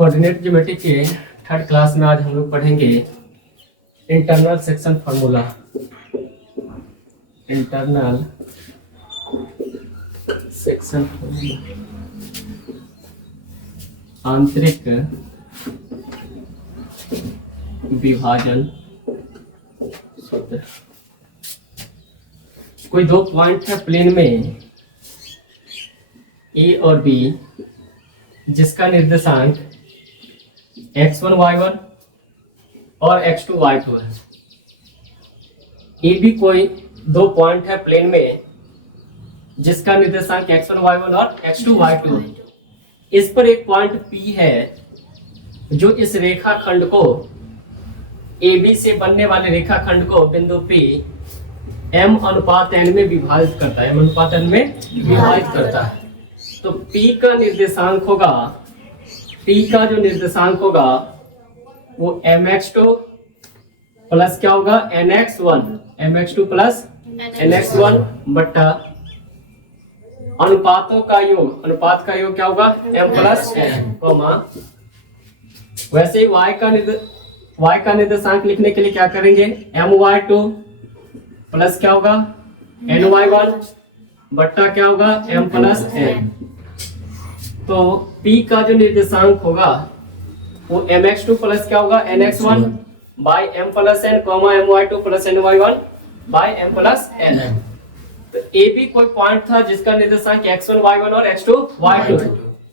Coordinate geometry के third class में आज हम लोग पढ़ेंगे internal section formula. Internal section formula, आंतरिक विभाजन सूत्र। कोई दो पॉइंट है प्लेन में ए और बी, जिसका निर्देशांक x1 y1 और x2 y2 है। ए बी कोई दो पॉइंट है प्लेन में जिसका निर्देशांक x1 y1 और x2 y2 है। इस पर एक पॉइंट P है जो इस रेखाखंड को AB से बनने वाले रेखाखंड को बिंदु P m/n में विभाजित करता है। m/n में विभाजित करता है। तो P का निर्देशांक होगा, P का जो निर्देशांक होगा वो mx2 प्लस क्या होगा nx1, mx2 प्लस nx1 बट्टा अनुपातों का योग, अनुपात का योग क्या होगा m प्लस n, वैसे ही y का निर्देशांक लिखने के लिए क्या करेंगे, my2 प्लस क्या होगा ny1 बट्टा क्या होगा m प्लस n। तो P का जो निर्देशांक होगा वो mx2 प्लस क्या होगा nx1 by m plus n, my2 plus ny1 by m plus n। तो AB कोई पॉइंट था जिसका निर्देशांक x1 y1 और x2 y2 है,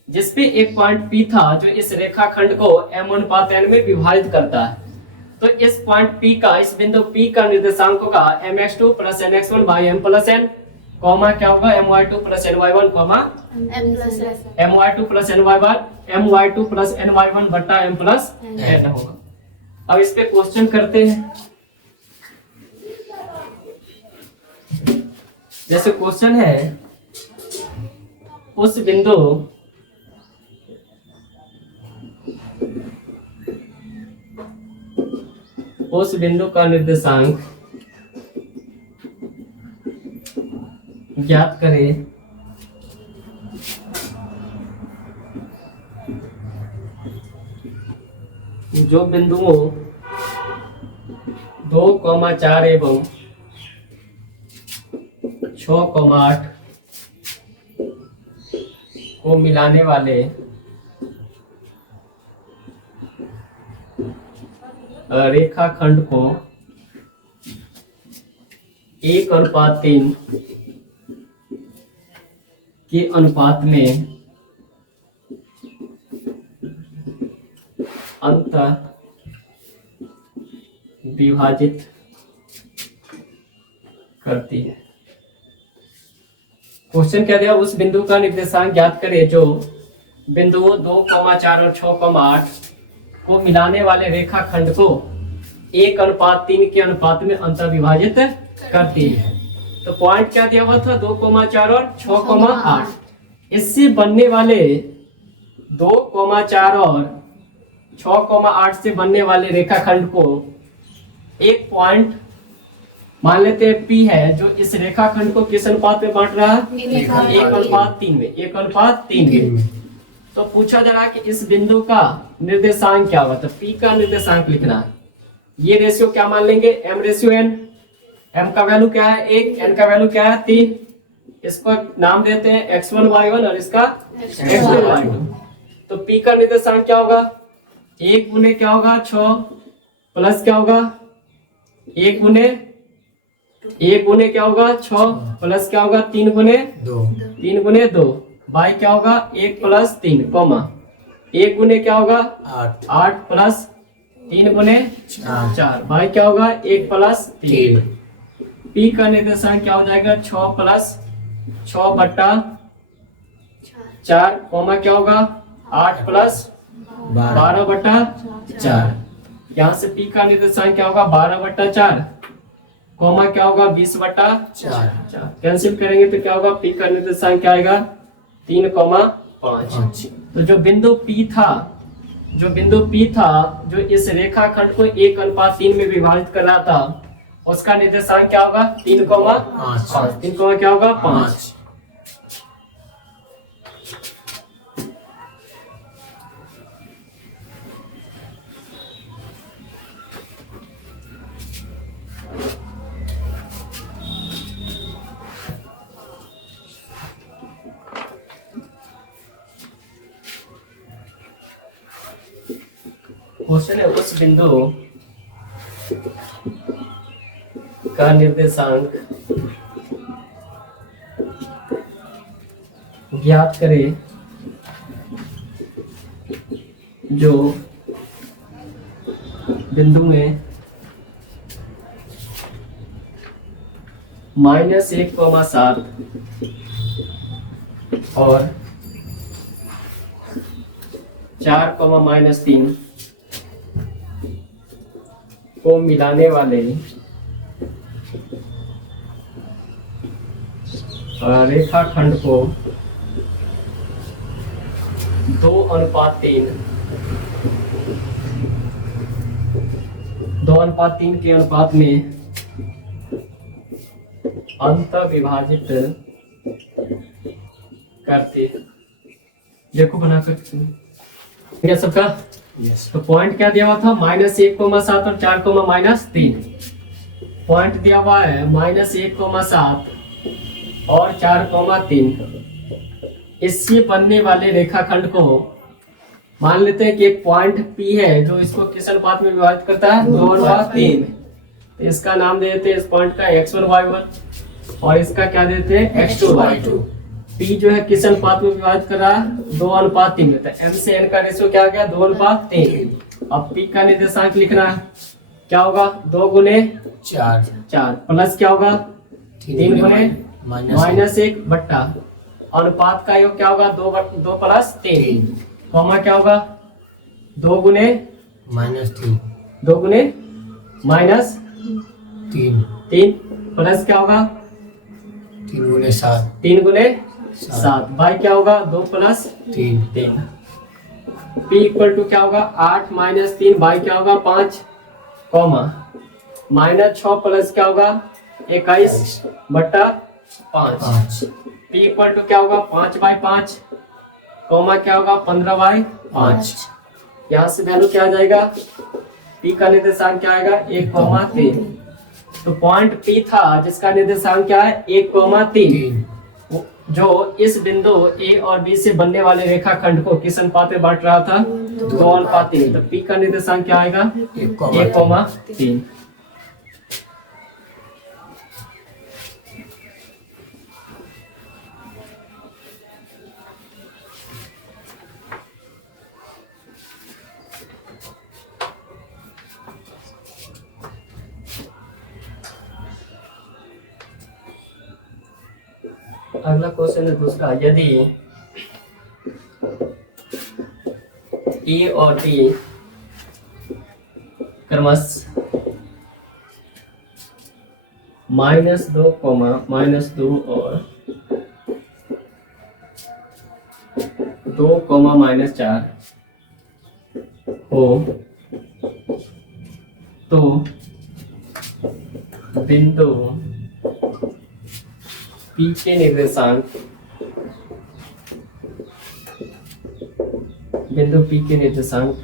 जिसपे एक पॉइंट P था जो इस रेखाखंड को m/n में विभाजित करता है। तो इस पॉइंट P का, इस बिंदु P का निर्देशांक होगा mx2 plus nx1 by m plus n, comma क्या होगा my2 plus ny1, comma my2 plus ny1, my2 plus ny1 बट्टा m प्लस n होगा। अब इस पे क्वेश्चन करते हैं। जैसे क्वेश्चन है, उस बिंदु का निर्देशांक ज्ञात करें जो बिंदुओं 2,4 एवं 6,8 को मिलाने वाले रेखाखंड को 1:3 के अनुपात में अंतः विभाजित करती है। क्वेश्चन क्या दिया, उस बिंदु का निर्देशांक ज्ञात करें जो बिंदुओं 2,4 और 6,8 को मिलाने वाले रेखाखंड को 1:3 के अनुपात में अंतर विभाजित करती है। तो पॉइंट क्या दिया हुआ था, 2,4 और 6,8। इससे बनने वाले 2,4 और 6,8 से बनने वाले रेखाखंड को एक पॉइंट मान लेते हैं P है जो इस रेखाखंड को किस अनुपात में बांट रहा है, 1:3 में, 1:3 में। तो पूछा जा रहा है कि इस बिंदु का निर्देशांक क्या होगा। तो P का निर्देशांक लिखना है। ये रेशियो क्या मान लेंगे, m/n। m का वैल्यू क्या है 1, n का वैल्यू क्या है 3। इसको नाम देते हैं x1 y1 और इसका x2 y2। तो P का निर्देशांक क्या होगा, 1 गुने क्या होगा 6 प्लस क्या होगा 1 गुने क्या होगा 6 प्लस क्या होगा 3 गुने 2 बाई क्या होगा 1 प्लस 3, कॉमा 1 गुने क्या होगा 8 प्लस 3 गुने 4 बाई क्या होगा 1 प्लस 3। P का निर्देशांक क्या हो जाएगा 6 प्लस 6 बट्टा 4, कॉमा क्या होगा 8 प्लस 12 बट्टा 4। यहाँ से P का निर्देशांक क्या होगा 12 बट्टा 4, कॉमा क्या होगा 20 बट्टा 4। कैंसिल करेंगे तो क्या होगा, P का निर्देशांक क्या आएगा 3,5। तो जो बिंदु P था जो इस रेखाखंड को 1:3 में विभाजित कर रहा था, उसका निर्देशांक क्या होगा 3,5। 3, क्या होगा 5। क्वेश्चन है उस बिंदु का निर्देशांक ज्ञात करें जो बिंदु में -1,7 और 4,-3 को मिलाने वाले रेखाखंड को 2:3 के अनुपात में अंत विभाजित करते। देखो बना कर क्या सबका यस तो पॉइंट क्या दिया हुआ था -1,7 और 4,-3 पॉइंट दिया हुआ है -1,7 और 4,3। इससे बनने वाले रेखाखंड को मान लेते हैं कि एक पॉइंट P है जो इसको किस अनुपात में विभाजित करता है 2:3। तो इसका नाम दे देते हैं इस पॉइंट का x1 y1 और इसका क्या देते हैं x2 y2। P जो है किस अनुपात में विभाजित कर रहा है 2:3 में। तो m से n का रेशियो क्या आ गया 2:3। अब P का निर्देशांक लिखना है क्या होगा 2 गुने 4 प्लस क्या होगा 3 गुने -1 बट्टा अनुपात का योग क्या होगा 2 + 3 कॉमा क्या होगा 2 गुने -3 2 गुने3 -3 प्लस क्या होगा 3 गुने 7 3 गुने 7 बाई क्या होगा 2 + 3 P = क्या होगा 8 - 3 बाई क्या होगा 5 कॉमा -6 प्लस क्या होगा 21 बट्टा 5 P = क्या होगा 5/5 कॉमा क्या होगा 15/5। यहाँ से वैल्यू क्या आ जाएगा P का निर्देशांक क्या आएगा 1,3। तो पॉइंट P था जिसका निर्देशांक क्या है 1,3 जो इस बिंदु A और B से बनने वाले रेखाखंड को किस अनुपात में बांट रहा था 2:3। तो P का निर्देशांक क्या आएगा 1,3। अगला क्वेश्चन है दूसरा यदि ए और डी क्रमशः -2, -2 और 2, -4 हो तो बिंदु P के निर्देशांक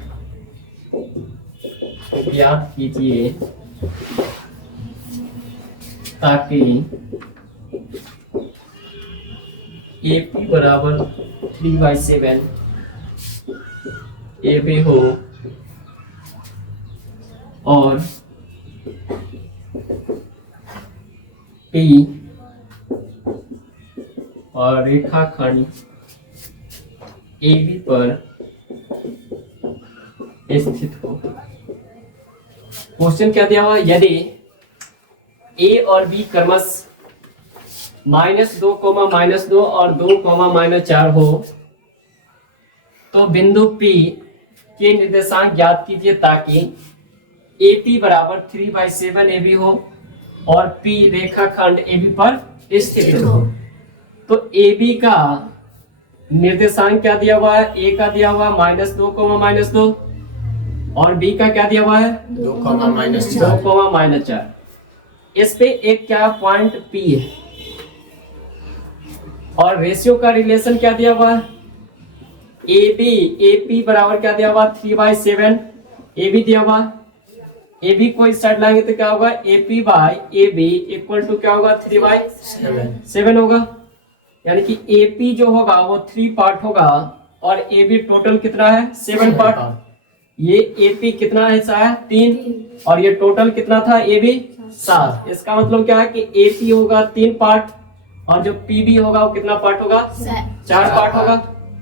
ज्ञात कीजिए ताकि AP = 3/7 AB हो और P और रेखाखंड AB पर स्थित हो। क्वेश्चन क्या दिया हुआ यदि A और B क्रमशः -2, -2 और 2, -4 हो तो बिंदु P के निर्देशांक ज्ञात कीजिए ताकि AP = 3/7 AB हो और P रेखाखंड AB पर स्थित हो। तो AB का निर्देशांक क्या दिया हुआ है A का दिया हुआ है -2, -2 और B का क्या दिया हुआ है 2, 2, -4। इस पे एक क्या पॉइंट P है और रेशियो का रिलेशन क्या दिया हुआ है AP बराबर क्या दिया हुआ 3/7 AB दिया हुआ। AB को इस साइड लाएंगे तो क्या होगा AP/AB = क्या होगा 3/7 होगा। यानी कि AP जो होगा वो 3 पार्ट होगा और AB टोटल कितना है 7 पार्ट। ये एपी कितना हिस्सा है 3 और ये टोटल कितना था एबी 7। इसका मतलब क्या है कि एपी होगा 3 पार्ट और जो पीबी होगा वो कितना पार्ट होगा 4 पार्ट होगा।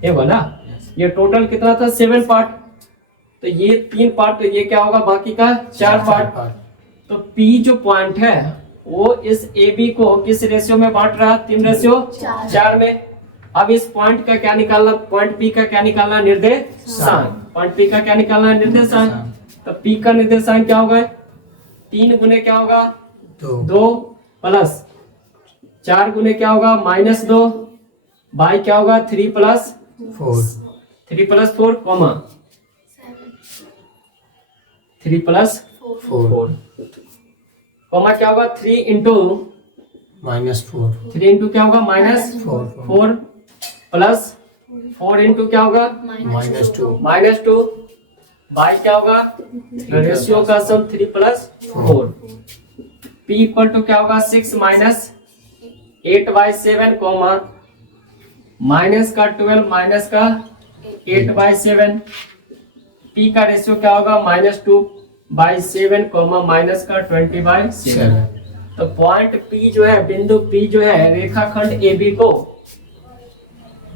ये होगा ना। ये टोटल कितना था 7 पार्ट, तो ये 3 पार्ट, तो ये क्या होगा बाकी का 4 पार्ट। तो पी जो पॉइंट है वो इस ए बी को किस रेशियो में बांट रहा है 3:4 में। अब इस पॉइंट का क्या निकालना, पॉइंट पी का क्या निकालना निर्देशांक, पॉइंट पी का क्या निकालना है निर्देशांक। तो पी का निर्देशांक क्या होगा 3 गुने क्या होगा 2 प्लस 4 गुने क्या होगा -2 बाई क्या होगा 3 प्लस 4 कॉमा 3 प्लस 4 कॉमा क्या होगा 3 इंटू -4 3 इंटू क्या होगा -4 प्लस 4 इंटू क्या होगा -2 बाई क्या होगा रेशियो का सम 3 प्लस 4। P इक्वल टू क्या होगा 6 माइनस 8/7 कॉमा माइनस का 12 माइनस का 8/7। P का रेशियो क्या होगा -2/7 कॉमा माइनस का 20/7। तो पॉइंट P जो है, बिंदु P जो है रेखाखंड AB को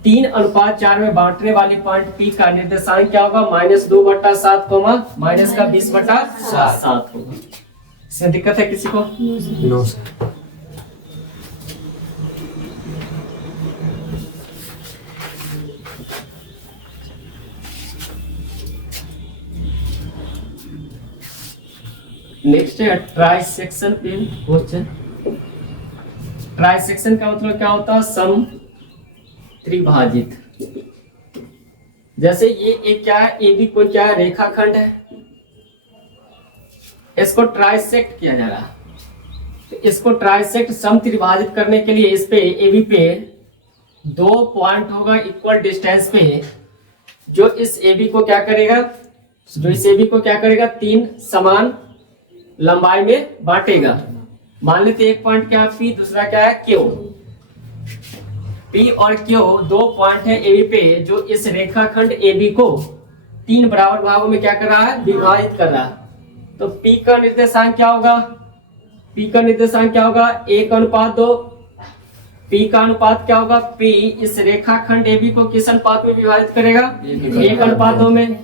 3:4 में बांटने वाली पॉइंट P का निर्देशांक क्या होगा -2/7 कॉमा माइनस का 20/7 होगा। इसमें दिक्कत है किसी को? No sir. नेक्स्ट है ट्राइसेक्शन पे क्वेश्चन। ट्राइसेक्शन का मतलब क्या होता है सम त्रिभाजित। जैसे ये एक क्या है AB कोई क्या है रेखाखंड है, इसको ट्राइसेक्ट किया जा रहा है। तो इसको ट्राइसेक्ट सम त्रिभाजित करने के लिए इस पे AB पे 2 पॉइंट होगा इक्वल डिस्टेंस पे, जो इस AB को क्या करेगा, जो इस AB को क्या करेगा 3 समान लंबाई में बांटेगा। मान लेते एक पॉइंट क्या है P, दूसरा क्या है Q। P और Q 2 पॉइंट है AB पे, जो इस रेखाखंड AB को 3 बराबर भागों में क्या कर रहा है विभाजित कर रहा है। तो P का निर्देशांक क्या होगा, P का निर्देशांक क्या होगा 1:2। P का अनुपात क्या होगा, P इस रेखाखंड AB को किस अनुपात में विभाजित करेगा 1:2 में,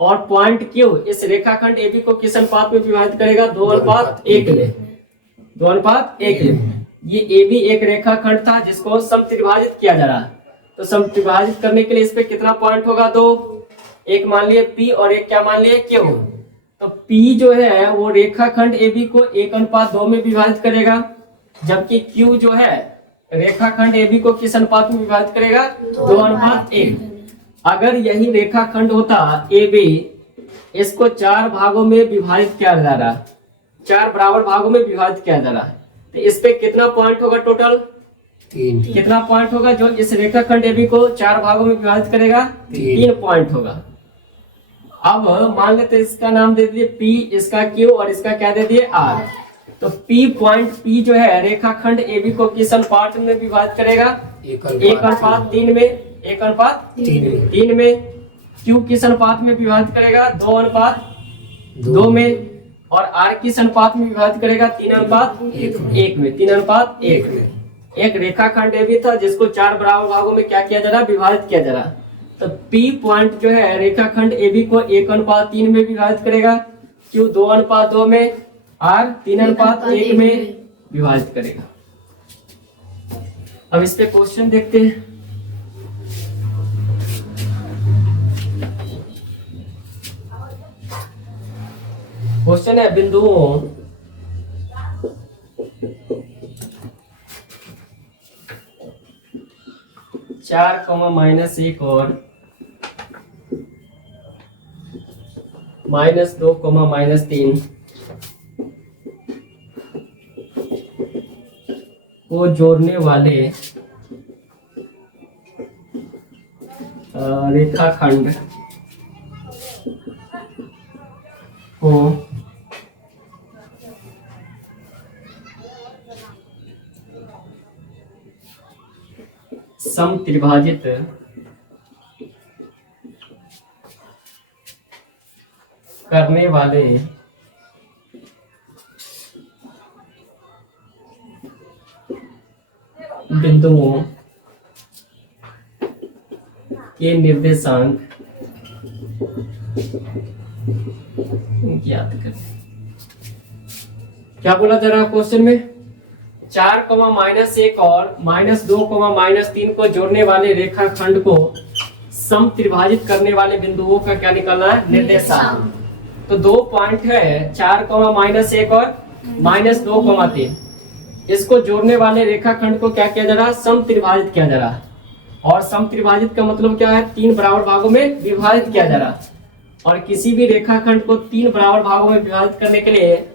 और पॉइंट Q इस रेखाखंड AB को किस अनुपात में विभाजित करेगा 2:1 में, 2:1 में। ये AB एक रेखाखंड था जिसको समत्रिभाजित किया जा रहा है। तो समत्रिभाजित करने के लिए इस पे कितना पॉइंट होगा 2, एक मान लिए P और एक क्या मान लिए Q। तो P जो है वो रेखाखंड AB को 1:2 में विभाजित करेगा, जबकि Q जो है रेखाखंड AB को किस अनुपात में विभाजित करेगा 2:1। अगर यही रेखाखंड होता AB, इसको 4 भागों में विभाजित किया जा रहा है, 4 बराबर भागों में विभाजित किया जा रहा है, तो इस पे कितना पॉइंट होगा टोटल 3। कितना पॉइंट होगा जो इस रेखाखंड AB को 4 भागों में विभाजित करेगा 3 पॉइंट होगा। अब मान लेते इसका नाम दे दिए P, इसका Q और इसका क्या दे दिए R। तो P पॉइंट P जो है रेखाखंड AB को किस अनुपात में विभाजित करेगा 1:3 में, 1:3 में। Q किस अनुपात में विभाजित करेगा 2:2 में, और R किस अनुपात में विभाजित करेगा 3:1 में, 3:1 में। एक रेखाखंड AB था जिसको 4 बराबर भागों में क्या किया जा रहा है विभाजित किया जा रहा है। तो P पॉइंट जो है रेखाखंड AB को 1:3 में विभाजित करेगा, Q 2:2 में, R 3:1 में विभाजित करेगा। अब इस पे क्वेश्चन देखते हैं। क्वेश्चन है बिंदुओं 4, -1 और -2, -3 को जोड़ने वाले रेखाखंड को समत्रिभाजित करने वाले बिंदुओं के निर्देशांक ज्ञात करें। क्या बोला जरा क्वेश्चन में? 4,-1 और -2,-3 को जोड़ने वाले रेखाखंड को सम त्रिभाजित करने वाले बिंदुओं का क्या निकालना है? निर्देशांक। तो 2 पॉइंट है 4,-1 और -2,3। इसको जोड़ने वाले रेखाखंड को क्या किया जा रहा है? सम त्रिभाजित किया जा रहा है। और सम त्रिभाजित का मतलब क्या है? 3 बराबर भागों में विभाजित किया जा रहा है। और किसी भी रेखाखंड को 3 बराबर भागों में विभाजित करने के लिए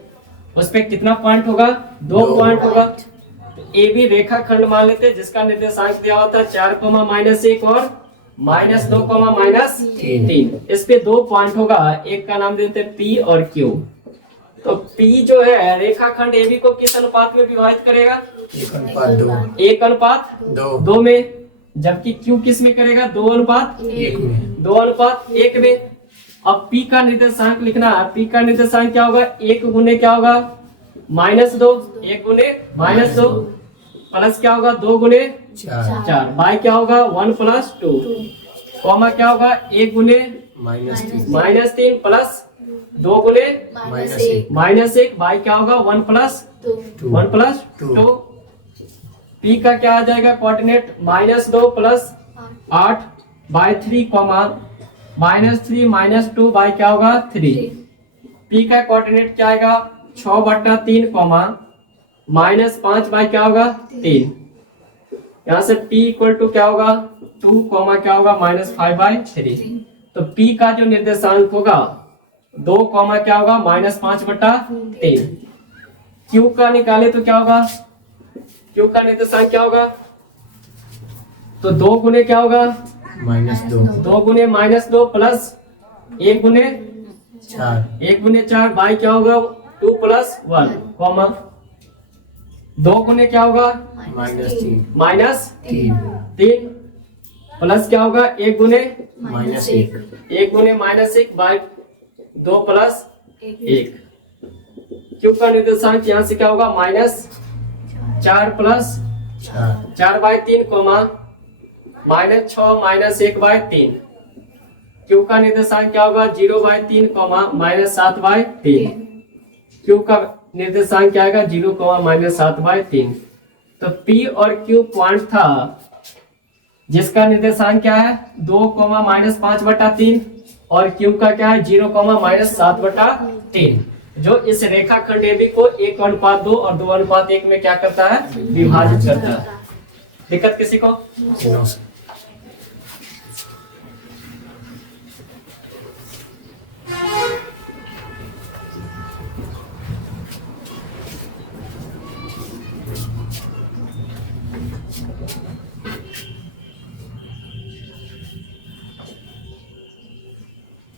उस पे कितना पॉइंट होगा? 2 पॉइंट होगा। तो ए बी रेखाखंड मान लेते हैं जिसका निर्देशांक दिया होता है 4,-1 और -2,-3। इस पे 2 पॉइंट होगा। एक का नाम देते हैं पी और क्यू। तो P जो है रेखाखंड AB को किस अनुपात में विभाजित करेगा? 1:2 में। जबकि Q किस में करेगा? 2:1 में। 2:1 में। अब P का निर्देशांक लिखना है। P का निर्देशांक क्या होगा? 1 गुने क्या होगा? -2। 1 गुने -2 प्लस क्या होगा? 2 गुने 4 बाई क्या होगा? 1 + 2 कॉमा क्या होगा? 1 गुने -3 प्लस 2 गुने -1 बाई क्या होगा? 1 + 2। P का क्या आ जाएगा कोऑर्डिनेट? -2 + 8 बाई 3 कॉमा -3 - 2 बाई क्या होगा? 3। P का कोऑर्डिनेट क्या आएगा? 6/3 कॉमा -5 बाई क्या होगा? 3। यहाँ से P = क्या होगा? 2 कॉमा क्या होगा? -5/3। तो P का जो निर्देशांक होगा 2 कॉमा क्या होगा? -5/3। Q का निकाले तो क्या होगा? Q का निर्देशांक क्या होगा? तो 2 गुने क्या होगा? -2 गुने -2 प्लस 1 गुने 4 बाई क्या होगा? 2 + 1 कॉमा 2 गुने क्या होगा? -3 प्लस क्या होगा? 1 गुने -1 बाई 2 + 1। Q का निर्देशांक यहाँ से क्या होगा? -4 + 4/3 कॉमा -6 - 1/3। Q का निर्देशांक क्या होगा? 0/3 कॉमा -7/3। Q का निर्देशांक क्या आएगा? 0 -7/3। तो P और Q पॉइंट था जिसका निर्देशांक क्या है? 2 -5/3 और Q का क्या है? 0 -7/3। जो इस रेखाखंड AB को 1:2 और 2:1 में क्या करता है? विभाजित करता है। दिक्कत किसी को?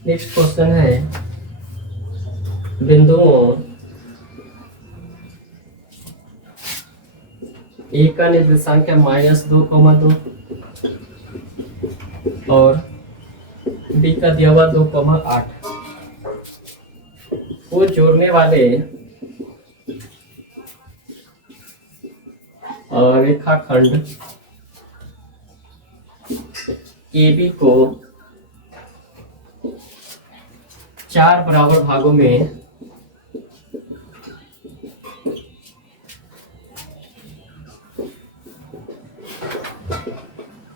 नेक्स्ट क्वेश्चन है बिंदुओं ए का निर्देशांक है -2,2 और बी का दिया हुआ 2,8 को जोड़ने वाले रेखाखंड AB को 4 बराबर भागों में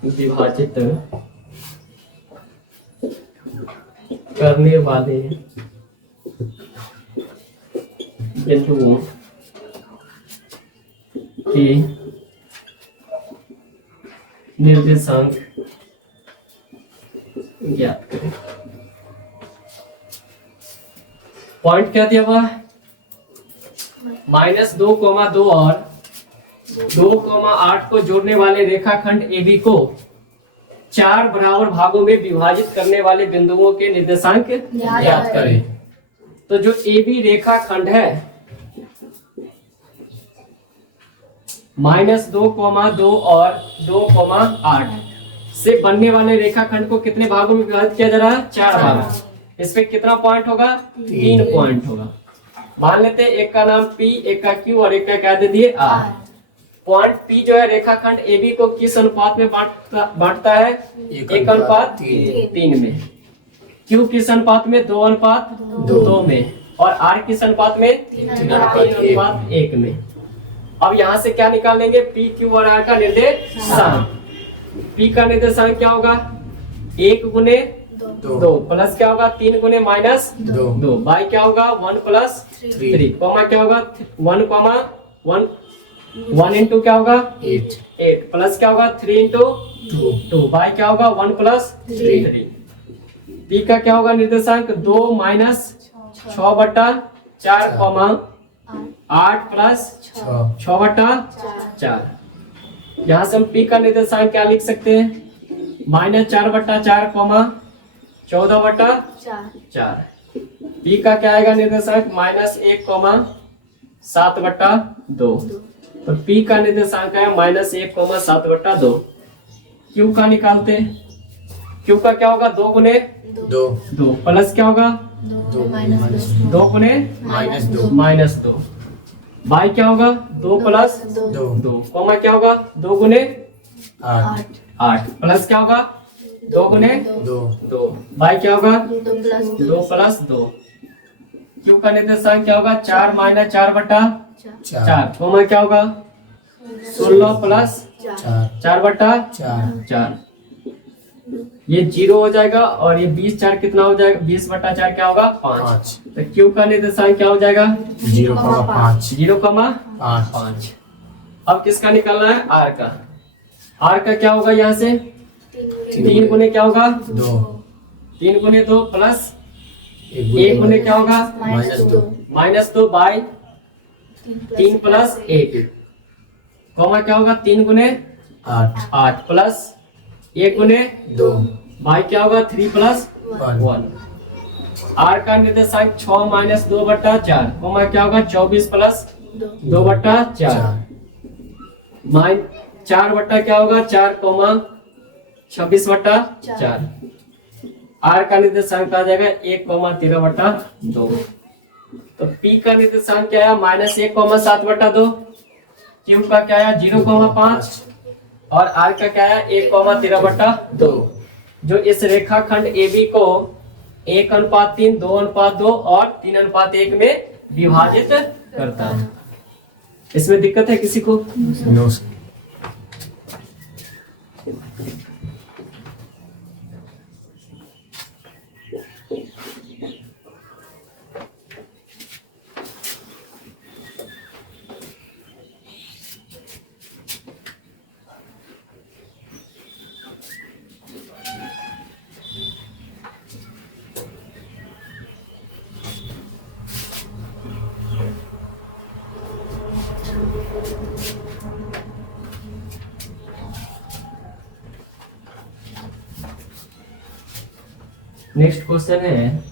विभाजित करने वाले बिंदुओं के निर्देशांक ज्ञात करें। पॉइंट क्या दिया हुआ है? -2,2 और 2,8 को जोड़ने वाले रेखाखंड AB को 4 बराबर भागों में विभाजित करने वाले बिंदुओं के निर्देशांक ज्ञात करें। तो जो AB रेखाखंड है -2,2 और 2,8 से बनने वाले रेखाखंड को कितने भागों में विभाजित किया जा रहा है? 4 भाग। इस पे कितना पॉइंट होगा? 3 पॉइंट होगा। मान लेते हैं एक का नाम P, एक का Q और एक का क्या दे दिए R। पॉइंट P जो है रेखाखंड AB को किस अनुपात में बांटता है? 1:3 में। Q किस अनुपात में? 2:2 में। और R किस अनुपात में? 3:1 में। अब यहाँ से क्या निकाल लेंगे? P, Q और R का निर्देशांक। P का निर्देशांक क्या होगा? 1 गुने 2 प्लस क्या होगा? 3 गुने माइनस 2 बाई क्या होगा? 1 प्लस 3 कॉमा क्या होगा? 1 इंटू क्या होगा? 8 प्लस क्या होगा? 3 इंटू 2 बाई क्या होगा? 1 प्लस 3। P का क्या होगा निर्देशांक? 2 माइनस 6/4 कॉमा 8 प्लस 6/4। यहाँ से हम P का निर्देशांक क्या लिख सकते हैं? -4/4 कॉमा 14/4। P का क्या आएगा निर्देशांक? -1 कॉमा 7/2। तो P का निर्देशांक है -1 कॉमा 7/2। Q का निकालते हैं। Q का क्या होगा? 2 गुने 2 प्लस क्या होगा? 2 गुने -2 बाई क्या होगा? 2 प्लस 2 कॉमा क्या होगा? 2 गुने 8 प्लस क्या होगा? 2 गुने 2 बाई क्या होगा? 2 प्लस 2। Q का निर्देशांक क्या होगा? 4 माइनस 4/4 कॉमा क्या होगा? 16 प्लस 4/4। ये 0 हो जाएगा और ये 20/4 कितना हो जाएगा? 20/4 क्या होगा? 5। तो Q का निर्देशांक क्या हो जाएगा? 0,5। अब किसका निकालना है? R का। R का क्या होगा? यहाँ से 3 गुने क्या होगा? 3 गुने 2 प्लस 1 गुने क्या होगा? -2 बाई 3 प्लस 1 कॉमा क्या होगा? 3 गुने 8 प्लस 1 गुने 2 बाई क्या होगा? 3 प्लस 1। R का निर्देशांक 6 माइनस 2/4 कॉमा क्या होगा? 24 प्लस 2/4 माइन 4 क्या होगा? 4 कॉमा 26/4। R का निर्देशांक आ जाएगा 1,13/2। तो P का निर्देशांक क्या है? -1 कॉमा 7/2। Q का क्या है? 0,5 और R का क्या है? 1,13/2। जो इस रेखाखंड AB को 1:3, 2:2 और 3:1 में विभाजित करता है। इसमें दिक्कत है किसी को? नो। नेक्स्ट क्वेश्चन है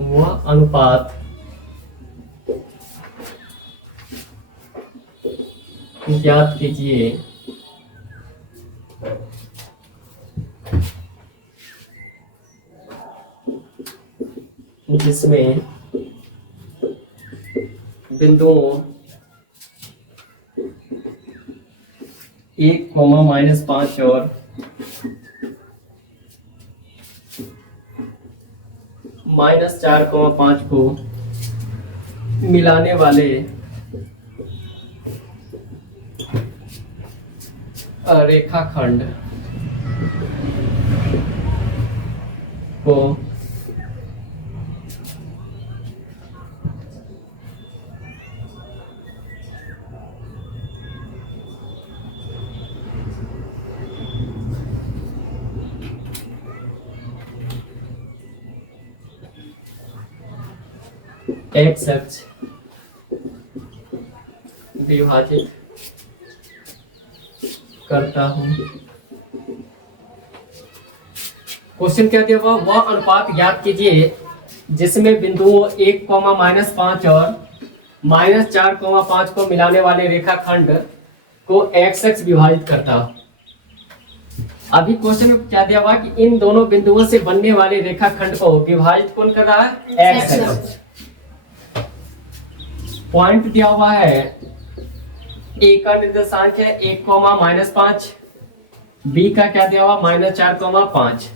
वह अनुपात ज्ञात कीजिए जिसमें बिंदुओं 1, -5 और -4,5 को मिलाने वाले रेखाखंड को x अक्ष विभाजित करता हूं। क्वेश्चन क्या दिया हुआ? वह अनुपात ज्ञात कीजिए जिसमें बिंदुओं 1, -5 और -4,5 को मिलाने वाले रेखाखंड को एक्स एक्स विभाजित करता। अभी क्वेश्चन में क्या दिया हुआ कि इन दोनों बिंदुओं से बनने वाले रेखाखंड को विभाजित कौन कर रहा है? X x. पॉइंट दिया हुआ है, ए का निर्देशांक है 1,-5, बी का क्या दिया हुआ? -4,5।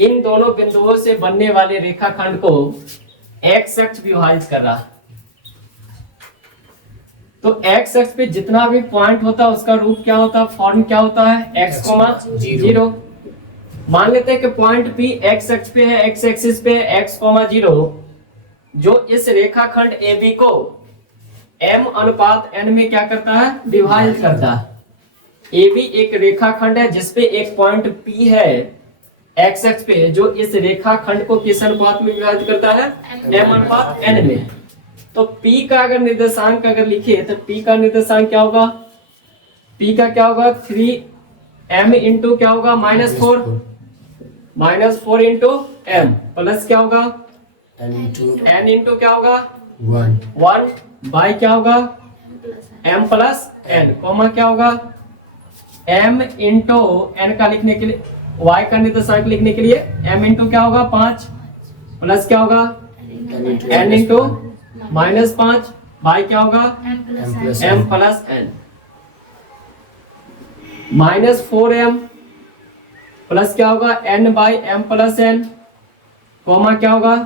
इन दोनों बिंदुओं से बनने वाले रेखाखंड को एक्स एक्स विभाजित कर रहा। तो एक्स एक्स पे जितना भी पॉइंट होता है उसका रूप क्या होता है? फॉर्म क्या होता है? x, 0। मान लेते हैं कि पॉइंट P एक्स एक्स पे है, एक्स एक्सिस पे x, 0, जो इस रेखाखंड AB को m/n में क्या करता है? विभाजित करता है। AB एक रेखाखंड है जिसपे एक पॉइंट P है एक्स एक्स पे, जो इस रेखाखंड को किस अनुपात में विभाजित करता है? m/n में। तो P का अगर निर्देशांक अगर लिखे तो P का निर्देशांक क्या होगा? P का क्या होगा? 3m इंटू क्या होगा? -4, -4 इंटू m, प्लस क्या होगा? n इंटू क्या होगा? 1 बाई क्या होगा? m प्लस n, कॉमा क्या होगा? m इंटू n का लिखने के लिए, y का निर्देशांक लिखने के लिए m इंटू क्या होगा? 5, प्लस क्या होगा? n इंटू -5 बाई क्या होगा? m plus n, -4m plus क्या होगा? n by m plus n, comma क्या होगा?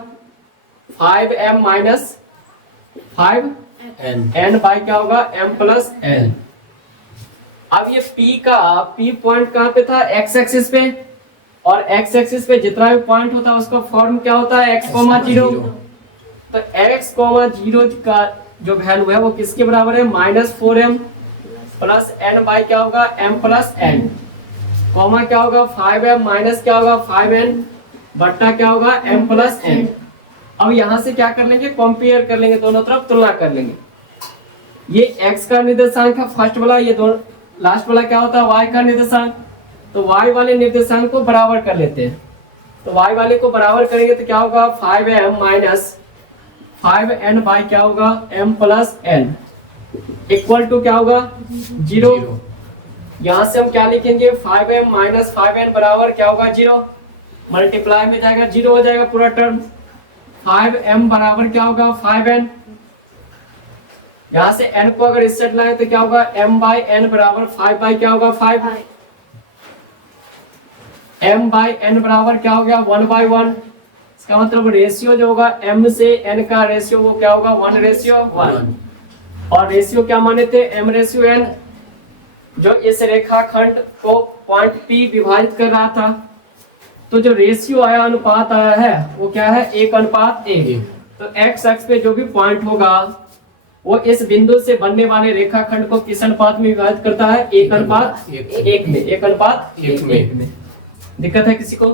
5m माइनस 5n बाई क्या होगा? m plus n। अब ये P पॉइंट कहाँ पे था? x एक्सिस पे, और x एक्सिस पे जितना भी पॉइंट होता है उसका फॉर्म क्या होता है? x, 0। तो x, 0 का जो वैल्यू है वो किसके बराबर है? -4m प्लस n बाई क्या होगा? m प्लस n, कॉमा क्या होगा? 5m माइनस क्या होगा? 5n बट्टा क्या होगा? m plus n। अब यहाँ से क्या कर लेंगे? कंपेयर कर लेंगे, दोनों तरफ तुलना कर लेंगे। ये x का निर्देशांक है फर्स्ट वाला, ये दोनों लास्ट वाला क्या होता है? y का निर्देशांक। तो y वाले निर्देशांक को बराबर कर लेते हैं। तो y वाले को बराबर करेंगे तो क्या होगा? 5m माइनस 5n बाई क्या होगा? m plus n equal to क्या होगा? 0। यहाँ से हम क्या लिखेंगे? 5m माइनस 5n बराबर क्या होगा? 0। मल्टीप्लाई में जाएगा 0 हो जाएगा पूरा टर्म। 5m बराबर क्या होगा? 5n। यहाँ से n को अगर इससे लाए तो क्या होगा? m बाई n बराबर 5 बाई क्या होगा? 5। m बाई n बराबर क्या हो गया? 1/1। इसका मतलब रेशियो जो होगा m से n का रेशियो वो क्या होगा? 1:1। और रेशियो क्या माने थे? m/n, जो इस रेखाखंड को पॉइंट P विभाजित कर रहा था। तो जो रेशियो आया, अनुपात आया है, वो क्या है? 1:1। तो x एक्स पे जो भी पॉइंट होगा वो इस बिंदु से बनने वाले रेखाखंड को किस अनुपात में विभाजित करता है? 1:1 में। 1:1 में। दिक्कत है किसी को?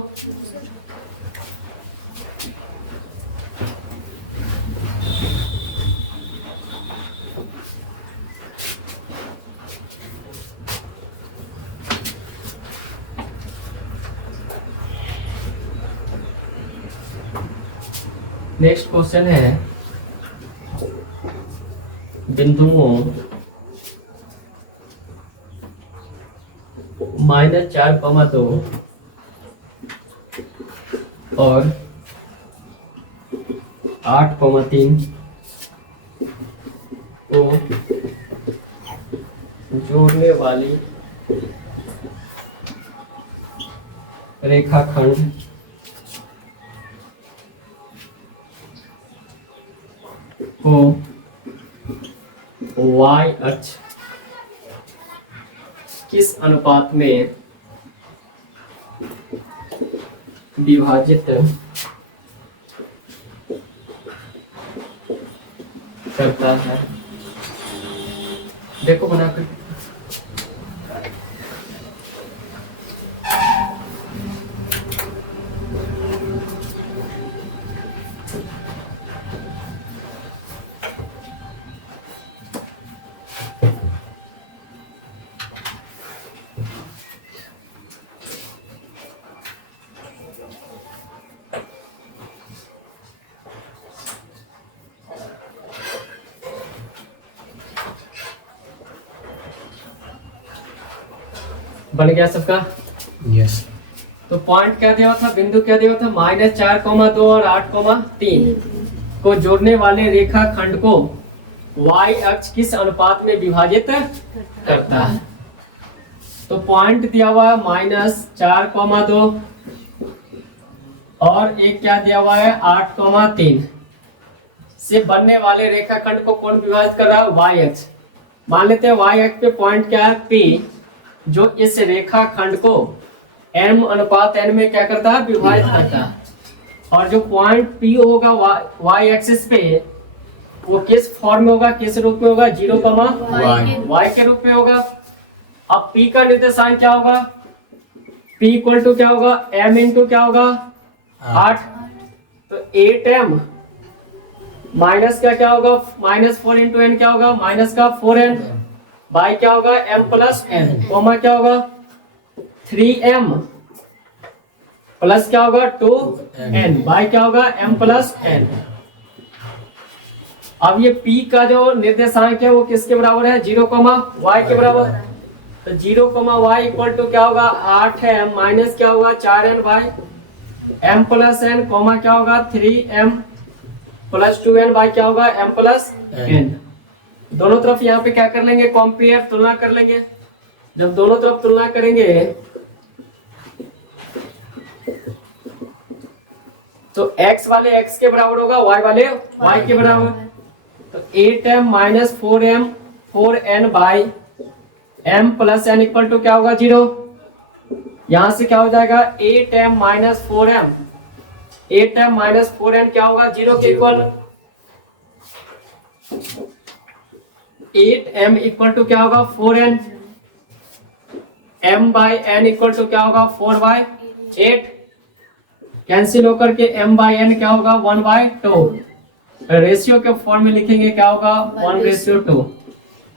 नेक्स्ट क्वेश्चन है, बिंदुओं -4,2 और 8,3 को जोड़ने वाली रेखाखंड को y अक्ष किस अनुपात में विभाजित करता है? देखो बनाकर। बन गया सबका। Yes. तो पॉइंट क्या दिया हुआ था, बिंदु क्या दिया हुआ था, -4,2 और 8,3 को जोड़ने वाले रेखा खंड को y अक्ष किस अनुपात में विभाजित करता है। तो पॉइंट दिया हुआ है -4,2 और एक क्या दिया हुआ है 8,3 से बनने वाले रेखाखंड को कौन विभाजित कर रहा है, y अक्ष। मान लेते हैं y अक्ष पे पॉइंट क्या है P, जो इस रेखाखंड को m अनुपात n में क्या करता है, विभाजित करता है। और जो पॉइंट P होगा y एक्सिस पे वो किस फॉर्म में होगा, किस रूप में होगा, 0, y के रूप में होगा। अब P का निर्देशांक क्या होगा, P इक्वल टू क्या होगा, m इंटू क्या होगा 8, तो 8m माइनस का क्या होगा, -4 इंटू n क्या होगा, माइनस का 4n बाई क्या होगा m प्लस n, कोमा क्या होगा 3m प्लस क्या होगा 2n बाई क्या होगा m प्लस n। अब ये P का जो निर्देशांक है वो किसके बराबर है, 0, y के बराबर। तो 0, y इक्वल टू क्या होगा 8m माइनस क्या होगा 4n by m plus n, comma क्या होगा 3m प्लस 2n बाई क्या होगा m प्लस n। दोनों तरफ यहाँ पे क्या कर लेंगे, कंपेयर, तुलना कर लेंगे। जब दोनों तरफ तुलना करेंगे तो x वाले x के बराबर होगा, y वाले y के बराबर। तो 8m minus 4n by m plus n equal to क्या होगा 0। यहां से क्या हो जाएगा 8m minus 4m, 8m minus 4n क्या होगा 0 के इक्वल। 8m इक्वल टू क्या होगा 4n, m by n equal to क्या होगा 4/8, कैंसिल होकर के m बाई n क्या होगा 1/2। रेशियो के फॉर्म में लिखेंगे क्या होगा 1:2।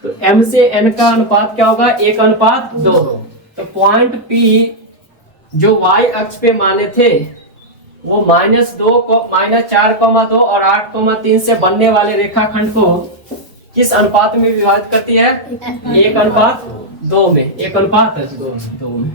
तो m से n का अनुपात क्या होगा 1:2। तो पॉइंट P जो y अक्ष पे माने थे वो -4,2 और 8,3 से बनने वाले रेखाखंड को किस अनुपात में विभाजित करती है, 1:2 में, 1:2 में।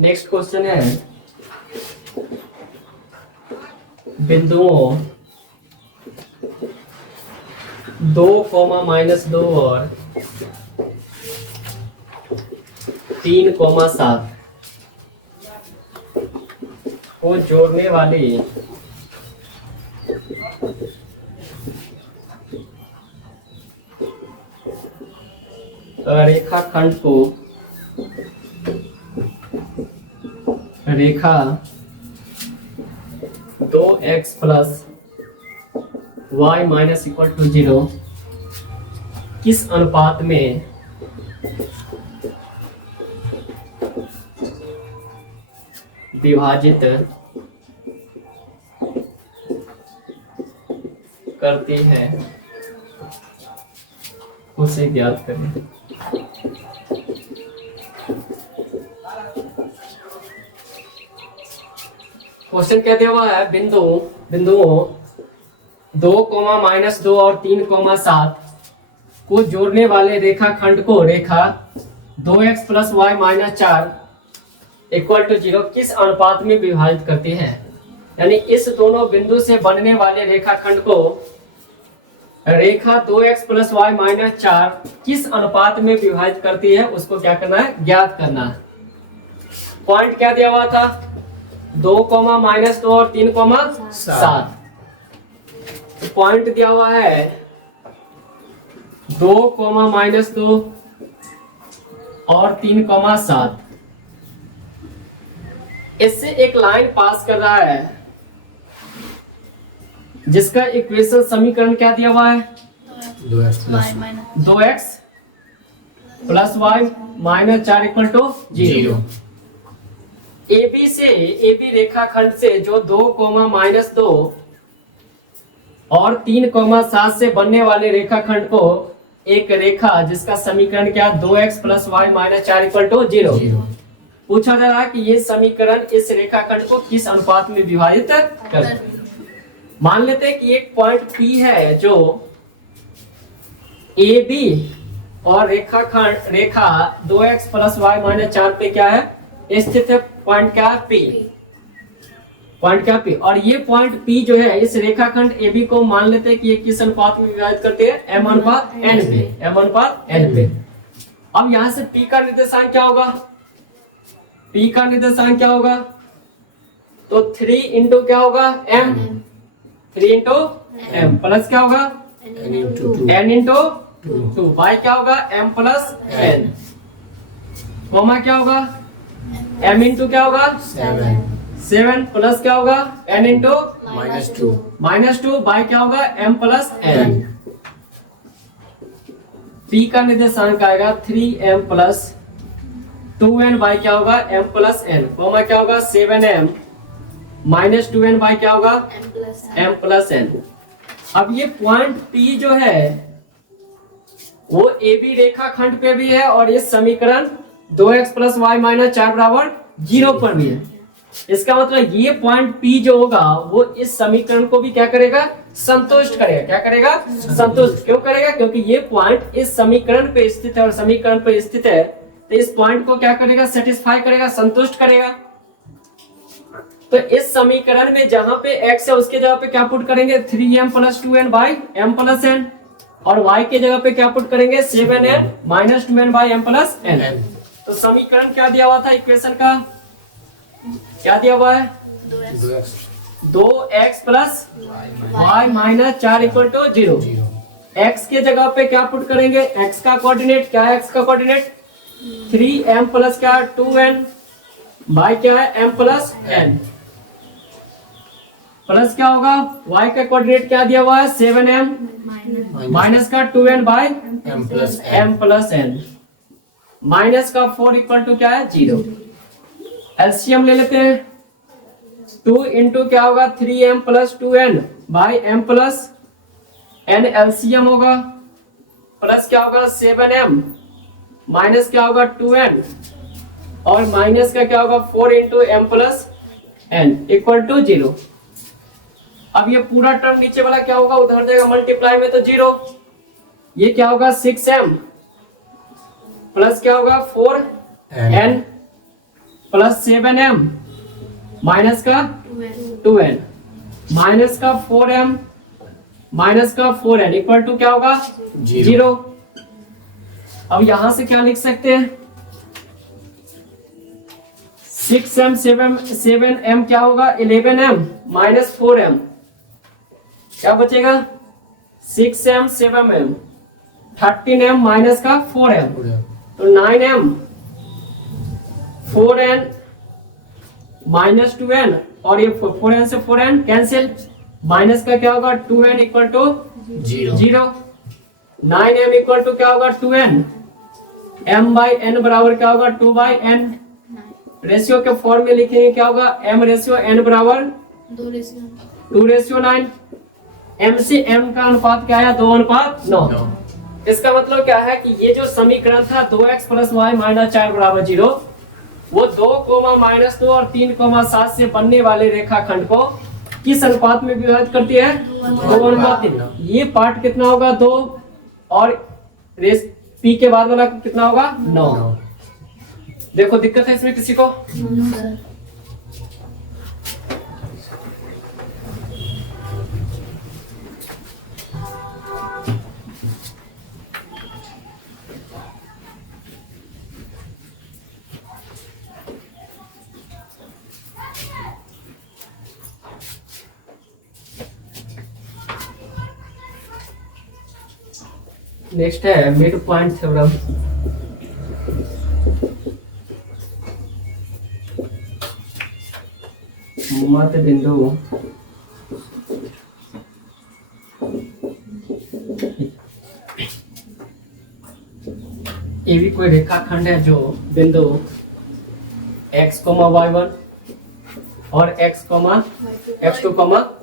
नेक्स्ट क्वेश्चन है बिंदुओं 2, -2 और 3, 7 को जोड़ने वाली रेखाखंड को रेखा 2x plus y minus equal to 0 किस अनुपात में विभाजित करती है, उसे ज्ञात करें। क्वेश्चन क्या दिया हुआ है, बिंदुओं 2, -2 और 3, 7 को जोड़ने वाले रेखाखंड को रेखा 2x plus y minus 4 equal to 0 किस अनुपात में विभाजित करती है। यानी इस दोनों बिंदु से बनने वाले रेखाखंड को रेखा 2x प्लस y माइनस 4 किस अनुपात में विभाजित करती है, उसको क्या करना है, ज्ञात करना है। पॉइंट क्या दिया हुआ था, 2, -2 और 3, 7। पॉइंट दिया हुआ है 2, -2 और 3, 7। इससे एक लाइन पास कर रहा है जिसका इक्वेशन समीकरण क्या दिया हुआ है, 2x plus y minus 4 equal to 0। A B रेखाखंड से जो 2, -2 और 3, 7 से बनने वाले रेखाखंड को एक रेखा जिसका समीकरण क्या 2x + y - 4 = 0 पूछा जा रहा है कि ये समीकरण इस रेखाखंड को किस अनुपात में विभाजित कर। मान लेते हैं कि एक पॉइंट P है जो ए बी और रेखा 2x + y - 4 पे क्या है स्थित है। पॉइंट क्या है P, पॉइंट क्या P, और ये पॉइंट P जो है इस रेखाखंड AB को मान लेते हैं कि ये किस अनुपात में विभाजित करते हैं m/n पे, m/n पे। अब यहाँ से P का निर्देशांक क्या होगा, P का निर्देशांक क्या होगा, तो 3 इंटू क्या होगा m, 3 इंटू m प्लस क्या होगा n into 2. n into 2, y क्या होगा m + n, कोमा क्या होगा m इंटू क्या होगा 7 प्लस क्या होगा n इंटू -2. -2, y क्या होगा m + n। P का निर्देशांक आएगा 3m + 2n, y क्या होगा m + n, कोमा क्या होगा 7m -2n, y क्या होगा m + n। अब ये पॉइंट P जो है वो AB रेखाखंड पे भी है और इस समीकरण 2x + y - 4 = 0 पर भी है। इसका मतलब ये पॉइंट P जो होगा वो इस समीकरण को भी क्या करेगा, संतुष्ट करेगा। क्या करेगा, संतुष्ट। क्यों करेगा, क्योंकि ये पॉइंट इस समीकरण पे स्थित है और समीकरण पे स्थित है तो इस पॉइंट को क्या करेगा, सेटिस्फाई करेगा, संतुष्ट करेगा। तो इस समीकरण में जहां पे x है उसके जगह पे क्या पुट करेंगे 3m + 2n by m + n, और y के जगह पे क्या पुट करेंगे 7n - 2n by m + n। तो समीकरण क्या दिया हुआ था, इक्वेशन का क्या दिया हुआ है 2x 2x + y - 4 = 0। x के जगह पे क्या पुट करेंगे, x का कोऑर्डिनेट क्या है, x का कोऑर्डिनेट 3m + क्या 2n by क्या है m + n, प्लस क्या होगा y का कोऑर्डिनेट क्या दिया हुआ है 7m माइनस का 2n by m + m + n, minus का 4 = क्या है 0। एलसीएम ले लेते हैं, 2 इंटू क्या होगा 3m + 2n by m + n, LCM होगा, प्लस क्या होगा 7m माइनस क्या होगा 2n और माइनस का क्या होगा 4 इंटू m + n = 0। अब ये पूरा टर्म नीचे वाला क्या होगा, उधर जाएगा मल्टीप्लाई में तो 0। ये क्या होगा 6m प्लस क्या होगा 4n प्लस 7m माइनस का 2n माइनस का 4m माइनस का 4n = क्या होगा 0। अब यहां से क्या लिख सकते हैं 6m 7m क्या होगा 11m माइनस 4m, क्या बचेगा 6m 7m 13m माइनस का 4m, तो 9m 4n माइनस 2n और ये 4n से 4n कैंसिल, माइनस का क्या होगा 2n = 0, 9m = क्या होगा 2n, m/n बराबर क्या होगा 2/n, रेशियो के फॉर्म में लिखेंगे क्या होगा m/n बराबर 2/9, m से m का अनुपात क्या है 2:9। इसका मतलब क्या है कि ये जो समीकरण था 2x + y - 4 = 0 वो 2, -2 और 3, 7 से बनने वाले रेखाखंड को किस अनुपात में विभाजित करती है 2:3। ये पार्ट कितना होगा 2 और रेस p के बाद वाला कितना होगा 9। देखो दिक्कत है इसमें किसी को, नेक्स्ट है मिड पॉइंट थ्योरम। मध्य बिंदु ये भी कोई रेखाखंड है जो बिंदु x, y1 और x2,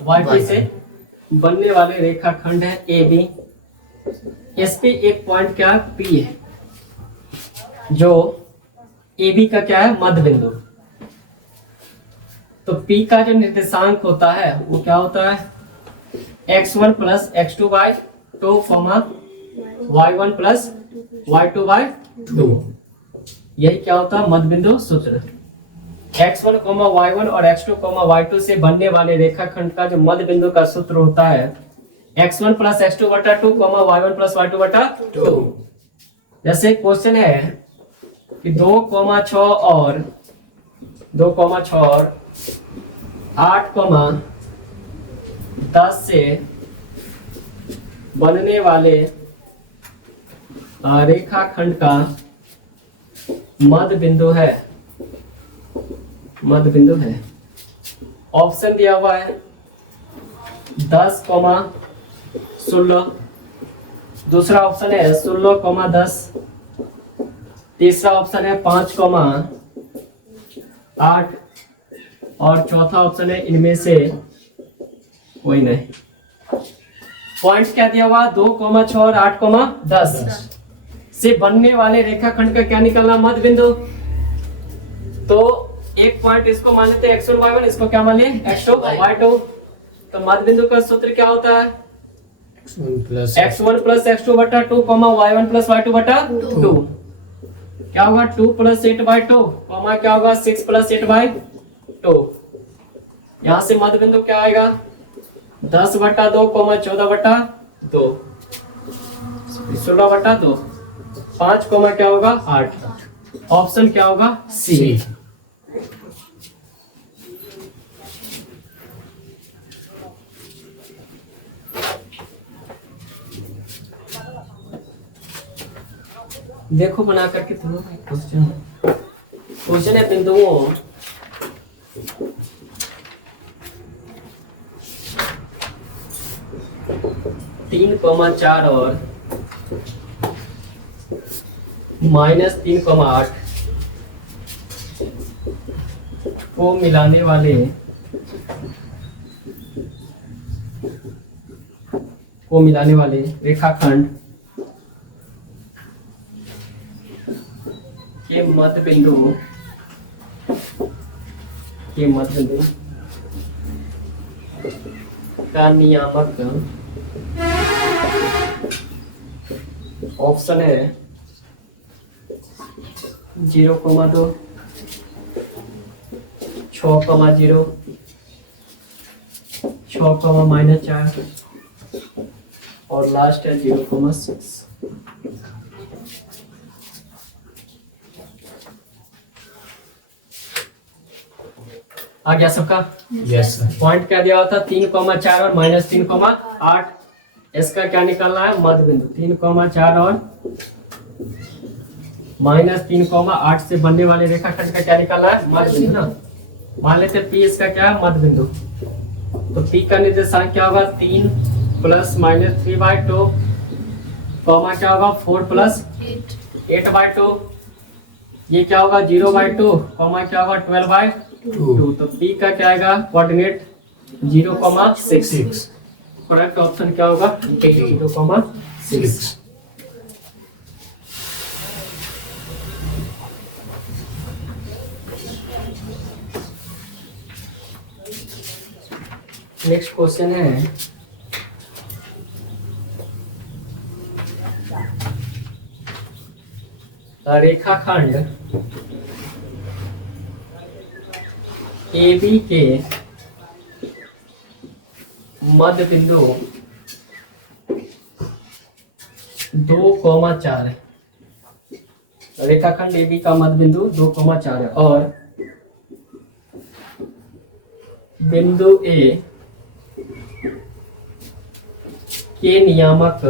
y2 से बनने वाले रेखाखंड है ए बी। इस पे एक पॉइंट क्या P है, जो ए बी का क्या है, मध्य बिंदु। तो P का जो निर्देशांक होता है वो क्या होता है, x1 plus x2/2, y1 plus y2/2। यही क्या होता है, मध्य बिंदु सूत्र। x1, y1 और x2, y2 से बनने वाले रेखाखंड का जो मध्य बिंदु का सूत्र होता है x1 plus x2/2, y1 plus y2/2। जैसे क्वेश्चन है कि 2,6 और 8, 10 से बनने वाले रेखाखंड का मध्य बिंदु है, ऑप्शन दिया हुआ है 10, 16। दूसरा ऑप्शन है 16, 10। तीसरा ऑप्शन है 5, 8 और चौथा ऑप्शन है इनमें से कोई नहीं। पॉइंट क्या दिया हुआ, 2, 6 और 8, 10 से बनने वाले रेखाखंड का क्या निकलना, मध्य बिंदु। तो एक पॉइंट इसको मान लेते हैं x1, y1, इसको क्या मान लिए x2, y2। तो मध्य बिंदु का सूत्र क्या होता है, x1 plus x2/2, y1 plus y2/2। क्या होगा 2 प्लस 8/2, क्या होगा 6 प्लस 8/2। यहाँ से मध्य बिंदु क्या आएगा, 10/2, 14/2, 16/2, 5, क्या होगा 8। ऑप्शन क्या होगा, सी। देखो बना करके तुम्हें क्वेश्चन है बिंदुओं 3,4 और -3,8 को मिलाने वाले रेखाखंड के मध्य बिंदु का नियामक ऑप्शन है 0,2, 6,0, 6,-4 और लास्ट है 0,6। आ गया सबका? Yes sir. पॉइंट क्या दिया हुआ था, 3,4 और -3,8। इसका क्या निकालना है, मध्य बिंदु। 3,4 और -3,8 से बनने वाले रेखाखंड का क्या निकालना है, मध्य बिंदु ना। मान लेते P इसका क्या है, मध्य बिंदु। तो P का निर्देशांक क्या होगा, 3 प्लस -3/2, क्या होगा 4 प्लस 8/2। ये क्या होगा 0/2, क्या होगा 12/2। तो P का क्या आएगा, कोऑर्डिनेट 0,6। करेक्ट ऑप्शन क्या होगा, 0,6। नेक्स्ट क्वेश्चन है रेखाखंड AB के मध्य बिंदु 2,4 है। रेखाखंड AB का मध्य बिंदु 2,4 है और बिंदु A के नियामक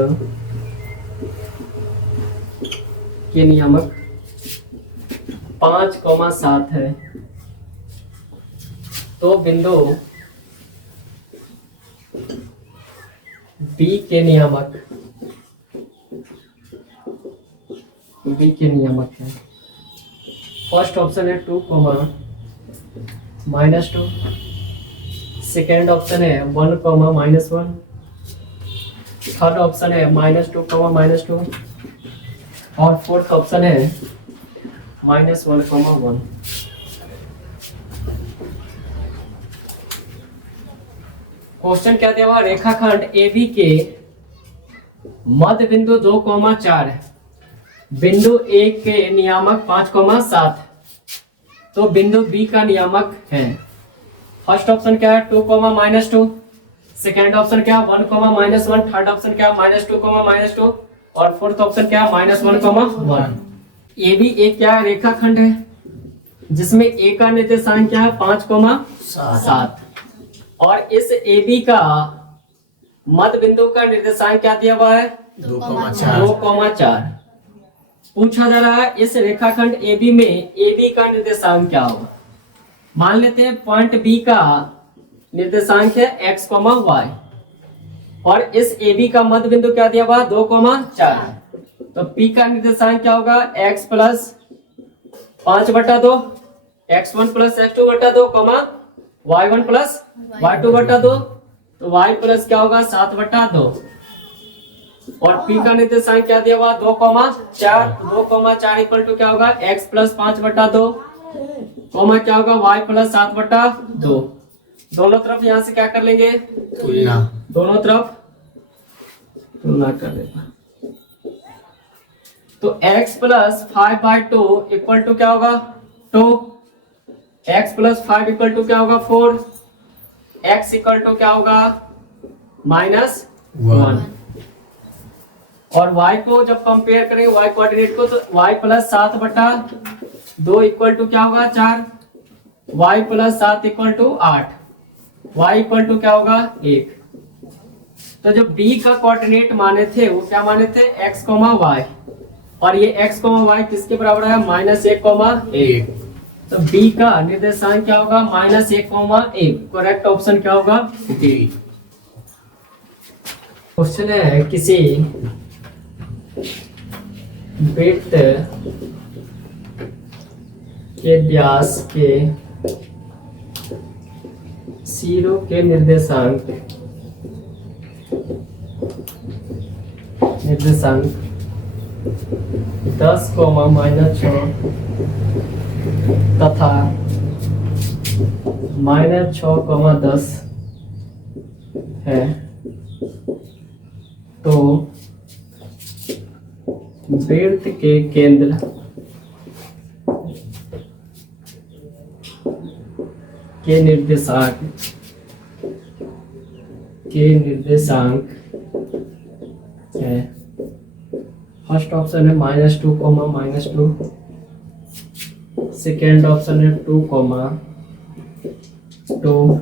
5,7 है। तो बिंदु B के नियामक है। फर्स्ट ऑप्शन है 2, -2। सेकेंड ऑप्शन है 1, -1। थर्ड ऑप्शन है -2, -2। और फोर्थ ऑप्शन है -1, 1। क्वेश्चन क्या दिया हुआ, रेखाखंड AB के मध्य बिंदु 2, 4 बिंदु A के नियामक 5, 7 तो बिंदु B का नियामक है। फर्स्ट ऑप्शन क्या है 2, -2। सेकेंड ऑप्शन क्या 1, -1। थर्ड ऑप्शन क्या -2, -2। और फोर्थ ऑप्शन क्या -1, 1। AB एक क्या है, रेखाखंड है जिसमें A का निर्देशांक क्या है 5, 7 और इस AB का मध्य बिंदु का निर्देशांक क्या दिया हुआ है 2, 4। पूछा जा रहा है इस रेखाखंड AB में AB का निर्देशांक क्या होगा। मान लेते हैं पॉइंट B का निर्देशांक है x, y और इस AB का मध्य बिंदु क्या दिया हुआ 2, 4 तो P का निर्देशांक क्या होगा x plus 5/2 x1 plus x2/2 y1 plus y2/2 तो y प्लस क्या होगा 7/2 और P का निर्देशांक क्या दिया हुआ 2, 4 इक्वल टू क्या होगा x प्लस 5/2 क्या होगा y प्लस 7/2। दोनों तरफ यहाँ से क्या कर लेंगे तुलना, दोनों तरफ तुलना कर लेगा तो x प्लस 5/2 इक्वल टू क्या होगा 2 x प्लस 5 इक्वल टू क्या होगा 4 x इक्वल टू क्या होगा -1 और y को जब कंपेयर करें y कोऑर्डिनेट को तो y प्लस 7/2 इक्वल टू क्या होगा 4 y plus 7 equal to 8 y equal to क्या होगा 1। तो जो b का कोऑर्डिनेट माने थे वो क्या माने थे x, y और ये x, y किसके बराबर है -1, 1 तो b का निर्देशांक क्या होगा -1, 1। करेक्ट ऑप्शन क्या होगा D। क्वेश्चन है किसी वृत्त के व्यास के सिरों के निर्देशांक 10, -6 तथा -6, 10 है तो वृत्त के केंद्र के निर्देशांक है। फर्स्ट ऑप्शन है -2, -2। सेकेंड ऑप्शन है 2, 2।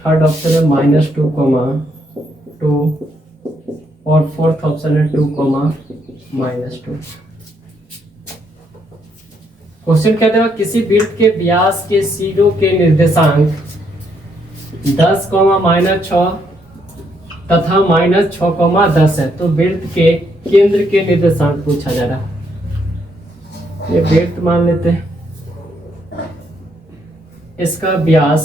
थर्ड ऑप्शन है -2, 2 और फोर्थ ऑप्शन है 2, -2। क्वेश्चन कहते हैं किसी वृत्त के व्यास के सिरों के निर्देशांक 10, -6 तथा -6, 10 है तो वृत्त के केंद्र के निर्देशांक पूछा जा रहा है। ये वृत्त मान लेते हैं इसका व्यास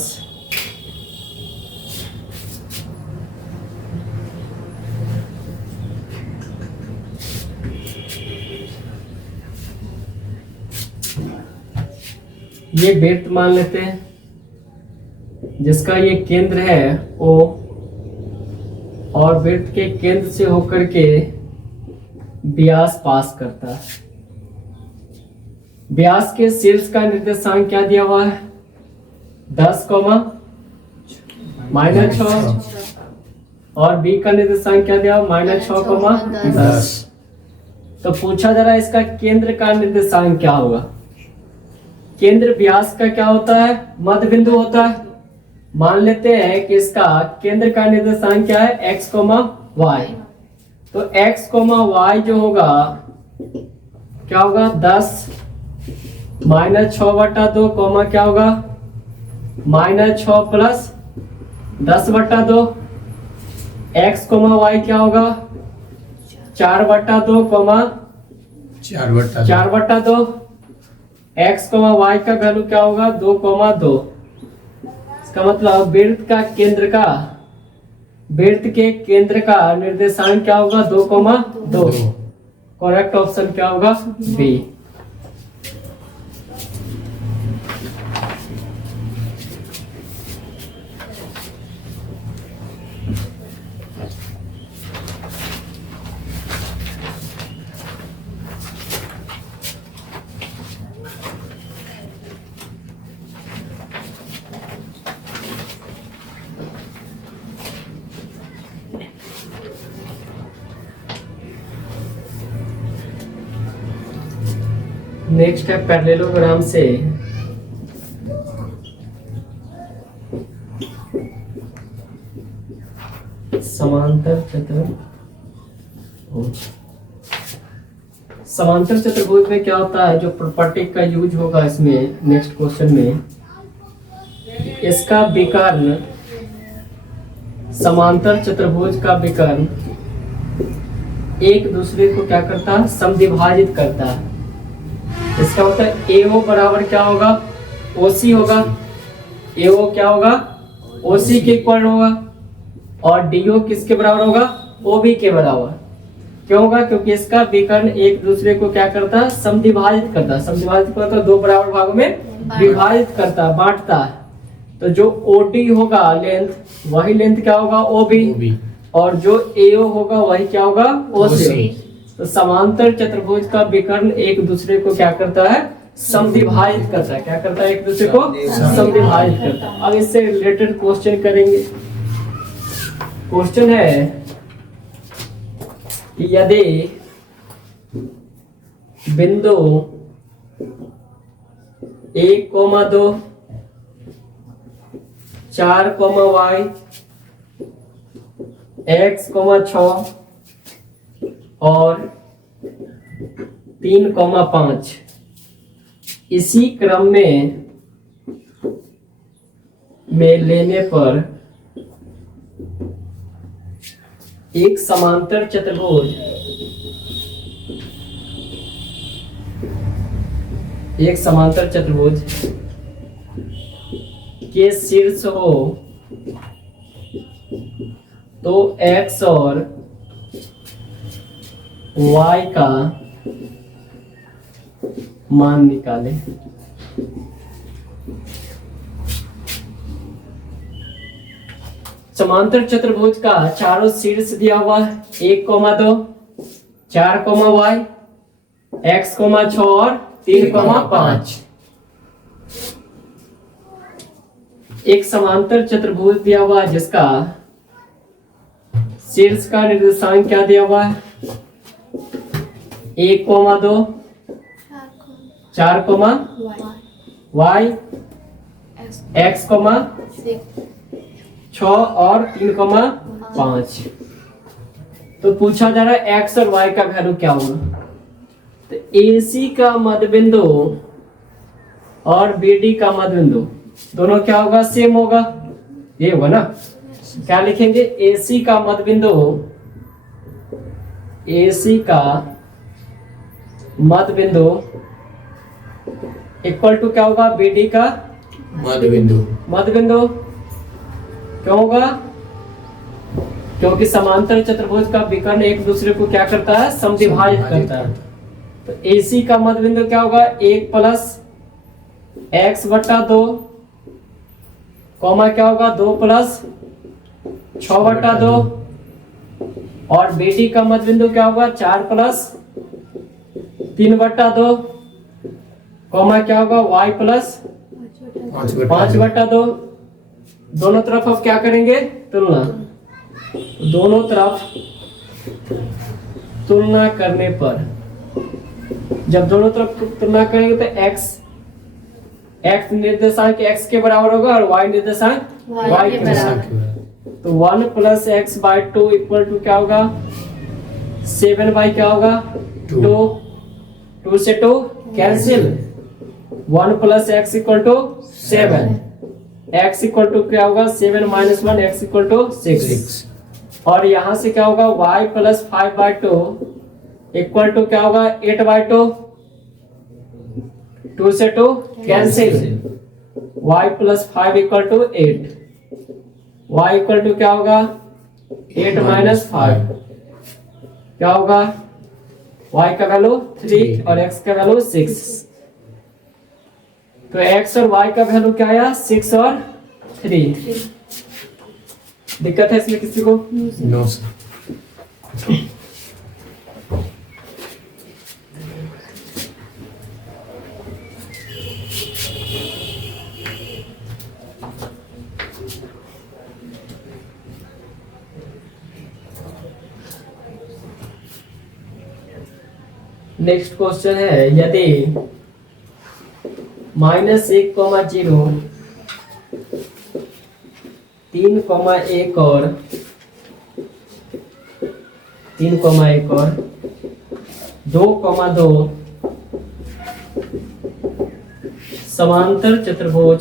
ये वृत्त मान लेते हैं जिसका ये केंद्र है O और वृत्त के केंद्र से होकर के व्यास पास करता है। व्यास के शीर्ष का निर्देशांक क्या दिया हुआ है 10, -6 और B का निर्देशांक क्या दिया हुआ -6, 10 तो पूछा जा रहा है इसका केंद्र का निर्देशांक क्या होगा। केंद्र व्यास का क्या होता है मध्य बिंदु होता है। मान लेते हैं कि इसका केंद्र का निर्देशांक क्या है x, y तो x, y जो होगा क्या होगा 10 -6/2 क्या होगा -6 प्लस 10/2 x, y क्या होगा 4/2 4/2 x, y का वैल्यू क्या होगा 2,2। इसका मतलब वृत्त के केंद्र का निर्देशांक क्या होगा 2,2। करेक्ट ऑप्शन क्या होगा बी। नेक्स्ट है पैरेललोग्राम से समांतर चतुर्भुज। समांतर चतुर्भुज में क्या होता है, जो प्रॉपर्टी का यूज होगा इसमें नेक्स्ट क्वेश्चन में, इसका विकर्ण, समांतर चतुर्भुज का विकर्ण एक दूसरे को क्या करता है, समद्विभाजित करता है। इसका मतलब AO बराबर क्या होगा, OC होगा। AO क्या होगा, OC के इक्वल होगा, और DO किसके बराबर होगा, OB के बराबर। क्यों होगा, क्योंकि इसका विकर्ण एक दूसरे को क्या करता है, समद्विभाजित करता है। समद्विभाजित करता है, दो बराबर भागों में विभाजित करता है, बांटता है। तो जो OD होगा लेंथ, वही लेंथ क्या होगा OB, और जो AO होगा वही क्या होगा OC। तो समांतर चतुर्भुज का विकर्ण एक दूसरे को क्या करता है, समद्विभाजित करता है। क्या करता है, एक दूसरे को समद्विभाजित करता है। अब इससे रिलेटेड क्वेश्चन करेंगे। क्वेश्चन है कि यदि बिंदु 1,2 4,y x, 6 और 3,5 इसी क्रम में लेने पर एक समांतर चतुर्भुज के शीर्ष हो तो x और y का मान निकाले। समांतर चतुर्भुज का चारों शीर्ष दिया हुआ 1,2 4,y x, 6 और 3,5। एक समांतर चतुर्भुज दिया हुआ है जिसका शीर्ष का निर्देशांक क्या दिया हुआ है 1,2 4,y x, 6 और 3,5। तो पूछा जा रहा है x और y का वैल्यू क्या होगा। तो AC का मध्य बिंदु और BD का मध्य बिंदु दोनों क्या होगा, सेम होगा। ये होगा ना, क्या लिखेंगे, AC का मध्य बिंदु, AC का मध्य बिंदु इक्वल टू क्या होगा, BD का मध्य बिंदु। क्यों होगा, क्योंकि समांतर चतुर्भुज का विकर्ण एक दूसरे को क्या करता है, समद्विभाजित करता है। तो AC का मध्य बिंदु क्या होगा, 1 प्लस x बटा 2 कॉमा क्या होगा 2 प्लस 6 बटा 2, और BD का मध्य बिंदु क्या होगा 4 प्लस 3 बटा 2 कॉमा क्या होगा y प्लस 5 बटा 2। दोनों तरफ अब क्या करेंगे, तुलना। दोनों तरफ तुलना करने पर, जब दोनों तरफ तुलना करेंगे तो x निर्देशांक x के बराबर होगा और y निर्देशांक y के बराबर। तो 1 plus x by 2 equal to क्या होगा 7 बाई क्या होगा 2 से 2 cancel, 1 plus x equal to 7, x equal to क्या होगा 7 माइनस 1 x इक्वल टू 6, और यहाँ से क्या होगा y plus 5 by 2 equal to क्या होगा 8 बाई 2, 2 से 2 cancel, y plus 5 equal to 8, y equal to क्या होगा 8 माइनस 5 क्या होगा y का वैल्यू 3 और x का वैल्यू 6। तो x और y का वैल्यू क्या आया 6 और 3। दिक्कत है इसमें किसी को? No, sir. नेक्स्ट क्वेश्चन है, यदि -1,0 3,1 और 2,2 समांतर चतुर्भुज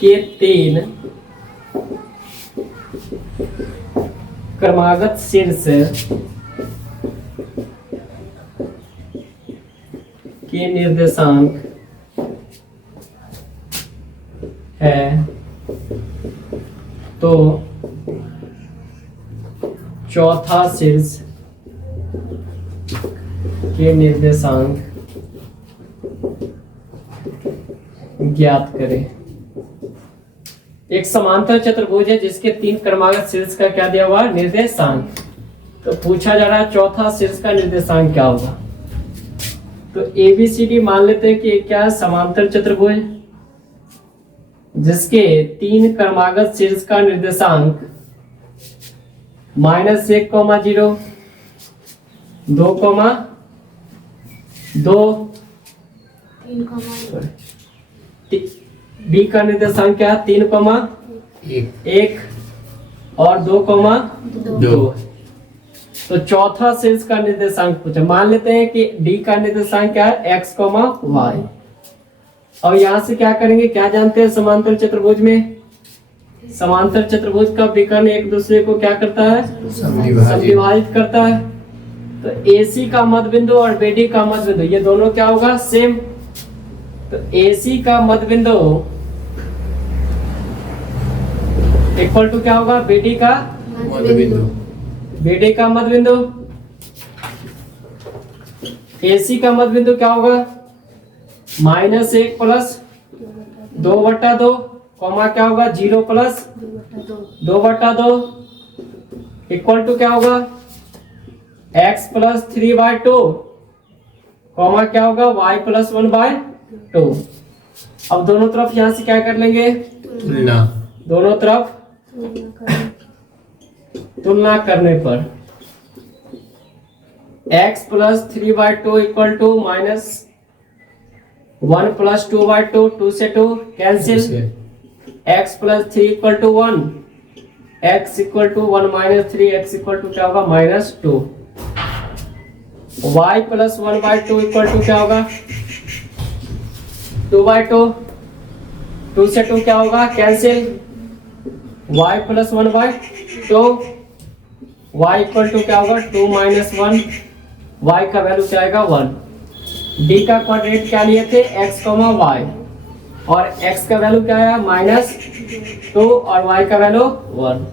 के 3 क्रमागत शीर्ष के निर्देशांक है, तो चौथा शीर्ष के निर्देशांक ज्ञात करें। एक समांतर चतुर्भुज है जिसके 3 क्रमागत शीर्ष का क्या दिया हुआ निर्देशांक, तो पूछा जा रहा है चौथा शीर्ष का निर्देशांक क्या होगा। तो ABCD मान लेते हैं कि क्या है समांतर चतुर्भुज जिसके 3 क्रमागत शीर्ष का निर्देशांक -1,0 2,2 B का निर्देशांक क्या है 3,1 और 2,2। तो चौथा शीर्ष का निर्देशांक पूछा। मान लेते हैं कि D का निर्देशांक क्या है x, y। और यहां से क्या करेंगे, क्या जानते हैं समांतर चतुर्भुज में, समांतर चतुर्भुज का विकर्ण एक दूसरे को क्या करता है समविभाजित करता है। तो AC का मध्य बिंदु और BD का मध्य बिंदु ये दोनों क्या होगा सेम। तो AC का मध्य बिंदु इक्वल टू क्या होगा BD का मध्य बिंदु। BD का मध्य बिंदु, AC का मध्य बिंदु क्या होगा -1 प्लस 2/2 कॉमा क्या होगा 0 प्लस 2/2 इक्वल टू क्या होगा x प्लस 3/2 कॉमा क्या होगा y प्लस 1/2। अब दोनों तरफ यहां से क्या कर लेंगे तुलना, दोनों तरफ तुलना करने पर x plus 3/2 equal to -1 plus 2/2 2 से 2 cancel, x plus 3 equal to 1, x equal to 1 minus 3 x equal to क्या होगा -2, y प्लस 1/2 इक्वल टू क्या होगा 2/2 2 से 2 क्या होगा cancel, y plus 1/2 y equal to क्या होगा 2 माइनस 1, y का वैल्यू क्या आएगा 1। D का कोऑर्डिनेट क्या लिए थे x, y और x का वैल्यू क्या आया -2 और y का वैल्यू 1।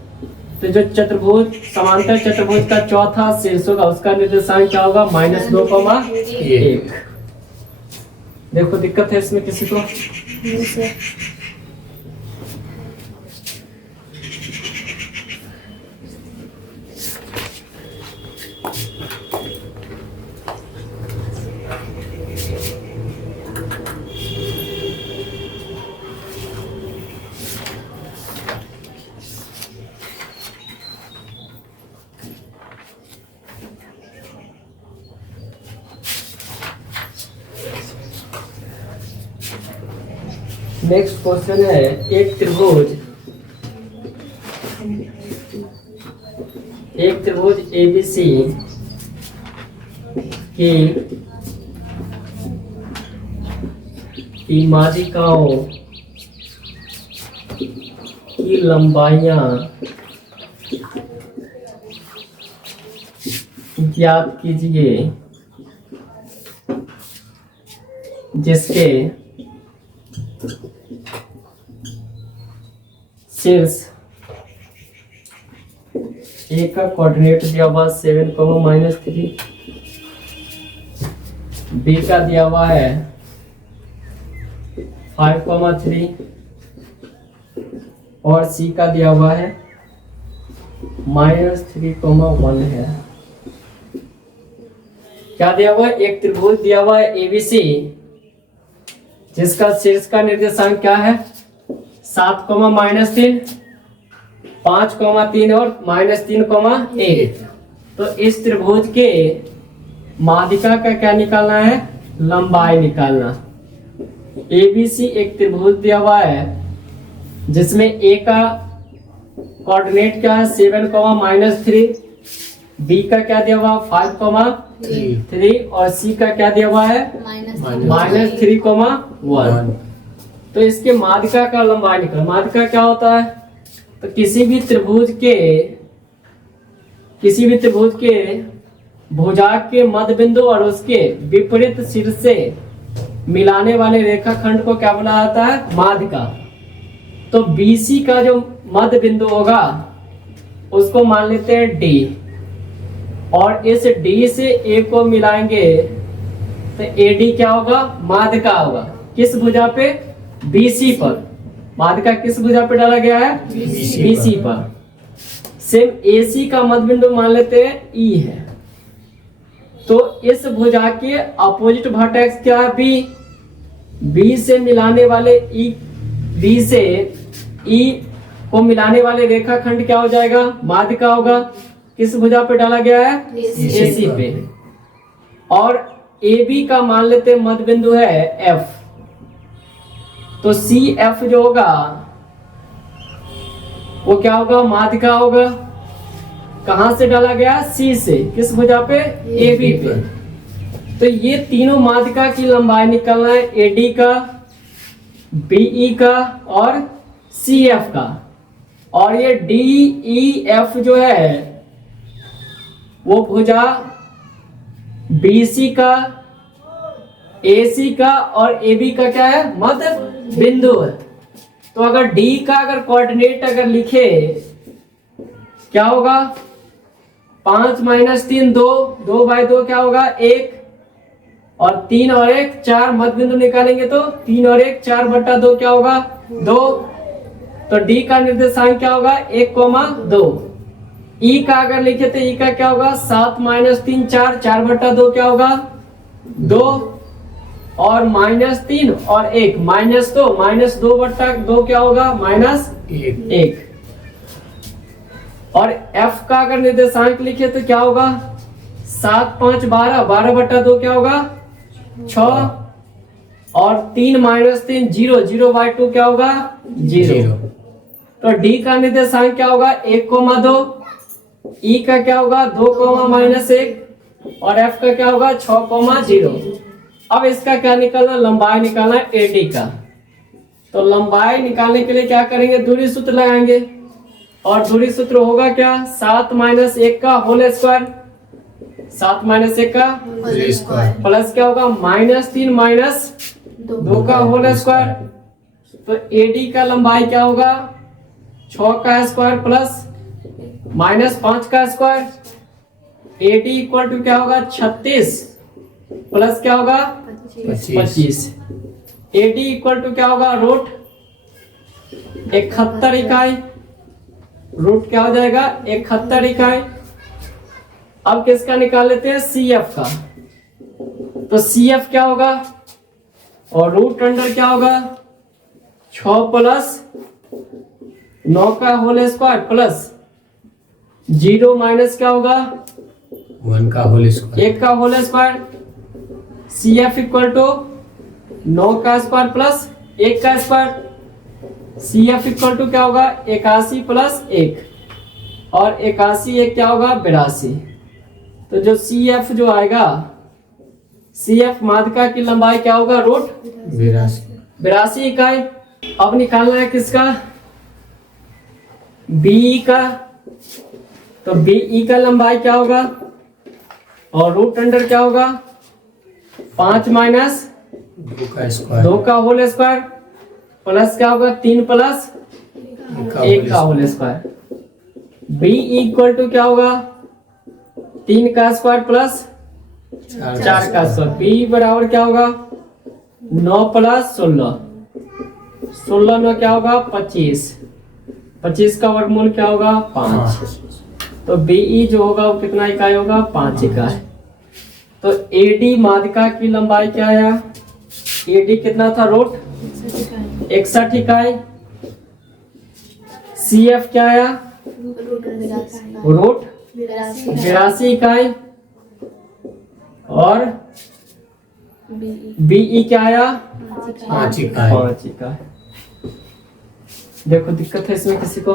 तो जो चतुर्भुज समांतर चतुर्भुज का चौथा शीर्ष होगा उसका निर्देशांक क्या होगा -2,1। देखो दिक्कत है इसमें किसी को? नेक्स्ट क्वेश्चन है, एक त्रिभुज ABC की तिमारिकाओं की लंबाइयां ज्ञात कीजिए जिसके शीर्ष ए का कोऑर्डिनेट दिया हुआ 7,-3, बी का दिया हुआ है 5,3 और सी का दिया हुआ है -3,1 है। क्या दिया हुआ है? एक त्रिभुज दिया हुआ है एबीसी, जिसका शीर्ष का निर्देशांक क्या है 7,-3, 5,3 और -3,1। तो इस त्रिभुज के माध्यिका का क्या निकालना है? लंबाई निकालना। एबीसी एक त्रिभुज दिया हुआ है जिसमें ए का कोऑर्डिनेट क्या है 7,-3, बी का क्या दिया हुआ 5,3 और सी का क्या दिया हुआ है -3,1। तो इसके माध्यिका का लंबाई निकाल। माध्यिका क्या होता है? तो किसी भी त्रिभुज के भुजाक के मध्य बिंदु और उसके विपरीत शीर्ष से मिलाने वाले रेखाखंड को क्या बोला जाता है? माध्यिका। तो बीसी का जो मध्य बिंदु होगा उसको मान लेते हैं डी, और इस डी से ए को मिलाएंगे तो एडी क्या होगा? माध्यिका होगा। किस भुजा पे? बीसी पर। माध्यिका किस भुजा पे डाला गया है? बीसी पर। सेम एसी का मध्य बिंदु मान लेते हैं ई है, तो इस भुजा के अपोजिट वर्टेक्स क्या है? बी। बी से मिलाने वाले ई, बी से ई को मिलाने वाले रेखाखंड क्या हो जाएगा? माध्यिका होगा। किस भुजा पे डाला गया है? एसी पे। और AB का मान लेते हैं मध्य बिंदु है F, तो CF जो होगा वो क्या होगा? माध्यिका होगा। कहां से डाला गया? C से। किस भुजा पे? AB पे। तो ये तीनों माध्यिका की लंबाई निकालना है, AD का, BE का और CF का। और ये DEF जो है वो भुजा BC का, AC का और AB का क्या है? मध्य बिंदु है। तो अगर D का अगर कोऑर्डिनेट अगर लिखे क्या होगा? 5 - 3 2, 2/2 क्या होगा? 1, और 3 और 1 4, मध्य बिंदु निकालेंगे तो 3 और 1 4/2 क्या होगा? 2। तो D का निर्देशांक क्या होगा? 1,2। ई का अगर लिखे तो ई का क्या होगा? 7 - 3 4, 4/2 क्या होगा? 2, और -3 और 1 -2 क्या होगा? -1। और F का अगर निर्देशांक लिखे तो क्या होगा? 7 5 12, 12/2 क्या होगा? 6, और 3 - 3 0, 0/2 क्या होगा? 0। तो D का निर्देशांक क्या होगा? 1,2। ई का क्या होगा? 2, -1 और F का क्या होगा? 6,0। अब इसका क्या निकालना? लंबाई निकालना है AD का। तो लंबाई निकालने के लिए क्या करेंगे? दूरी सूत्र लगाएंगे, और दूरी सूत्र होगा क्या? 7 - 1 का होल स्क्वायर, 7 - 1 का प्लस क्या होगा? -3 - 2 का होल स्क्वायर। तो AD का लंबाई क्या होगा? 6 का स्क्वायर प्लस -5 का स्क्वायर। AD इक्वल टू क्या होगा? 36 प्लस क्या होगा? 25। AD इक्वल टू क्या होगा? रूट 71 इकाई। रूट क्या हो जाएगा? 71 इकाई। अब किसका निकाल लेते हैं? CF का। तो CF क्या होगा? और रूट अंडर क्या होगा? 6 प्लस 9 का होल स्क्वायर प्लस 0 माइनस क्या होगा? 1 का होल स्क्वायर। 1 का whole square. CF equal to 9 का स्क्वायर प्लस 1 का स्क्वायर। CF इक्वल टू क्या होगा? 81 प्लस 1, और 81 1 क्या होगा? 82। तो जो CF जो आएगा, CF माध्यिका की लंबाई क्या होगा? रूट 82 इकाई। अब निकालना है किसका? BE का। तो BE का लंबाई क्या होगा? और रूट अंडर क्या होगा? 5 - 2 का स्क्वायर 2 का होल स्क्वायर प्लस क्या होगा 3 प्लस 1 का whole square. B equal to क्या होगा 3 का स्क्वायर प्लस 4 का स्क्वायर। बी बराबर क्या होगा 9 प्लस 16, 16 में क्या होगा 25, 25 का वर्गमूल क्या होगा 5। तो बीई जो होगा वो कितना इकाई होगा 5 इकाई। तो एडी माध्यिका की लंबाई क्या आया, एडी कितना था रूट 61 इकाई। सीएफ क्या आया रूट 82 इकाई। और बीई क्या आया 5 इकाई। 5 इकाई। देखो दिक्कत है इसमें किसी को।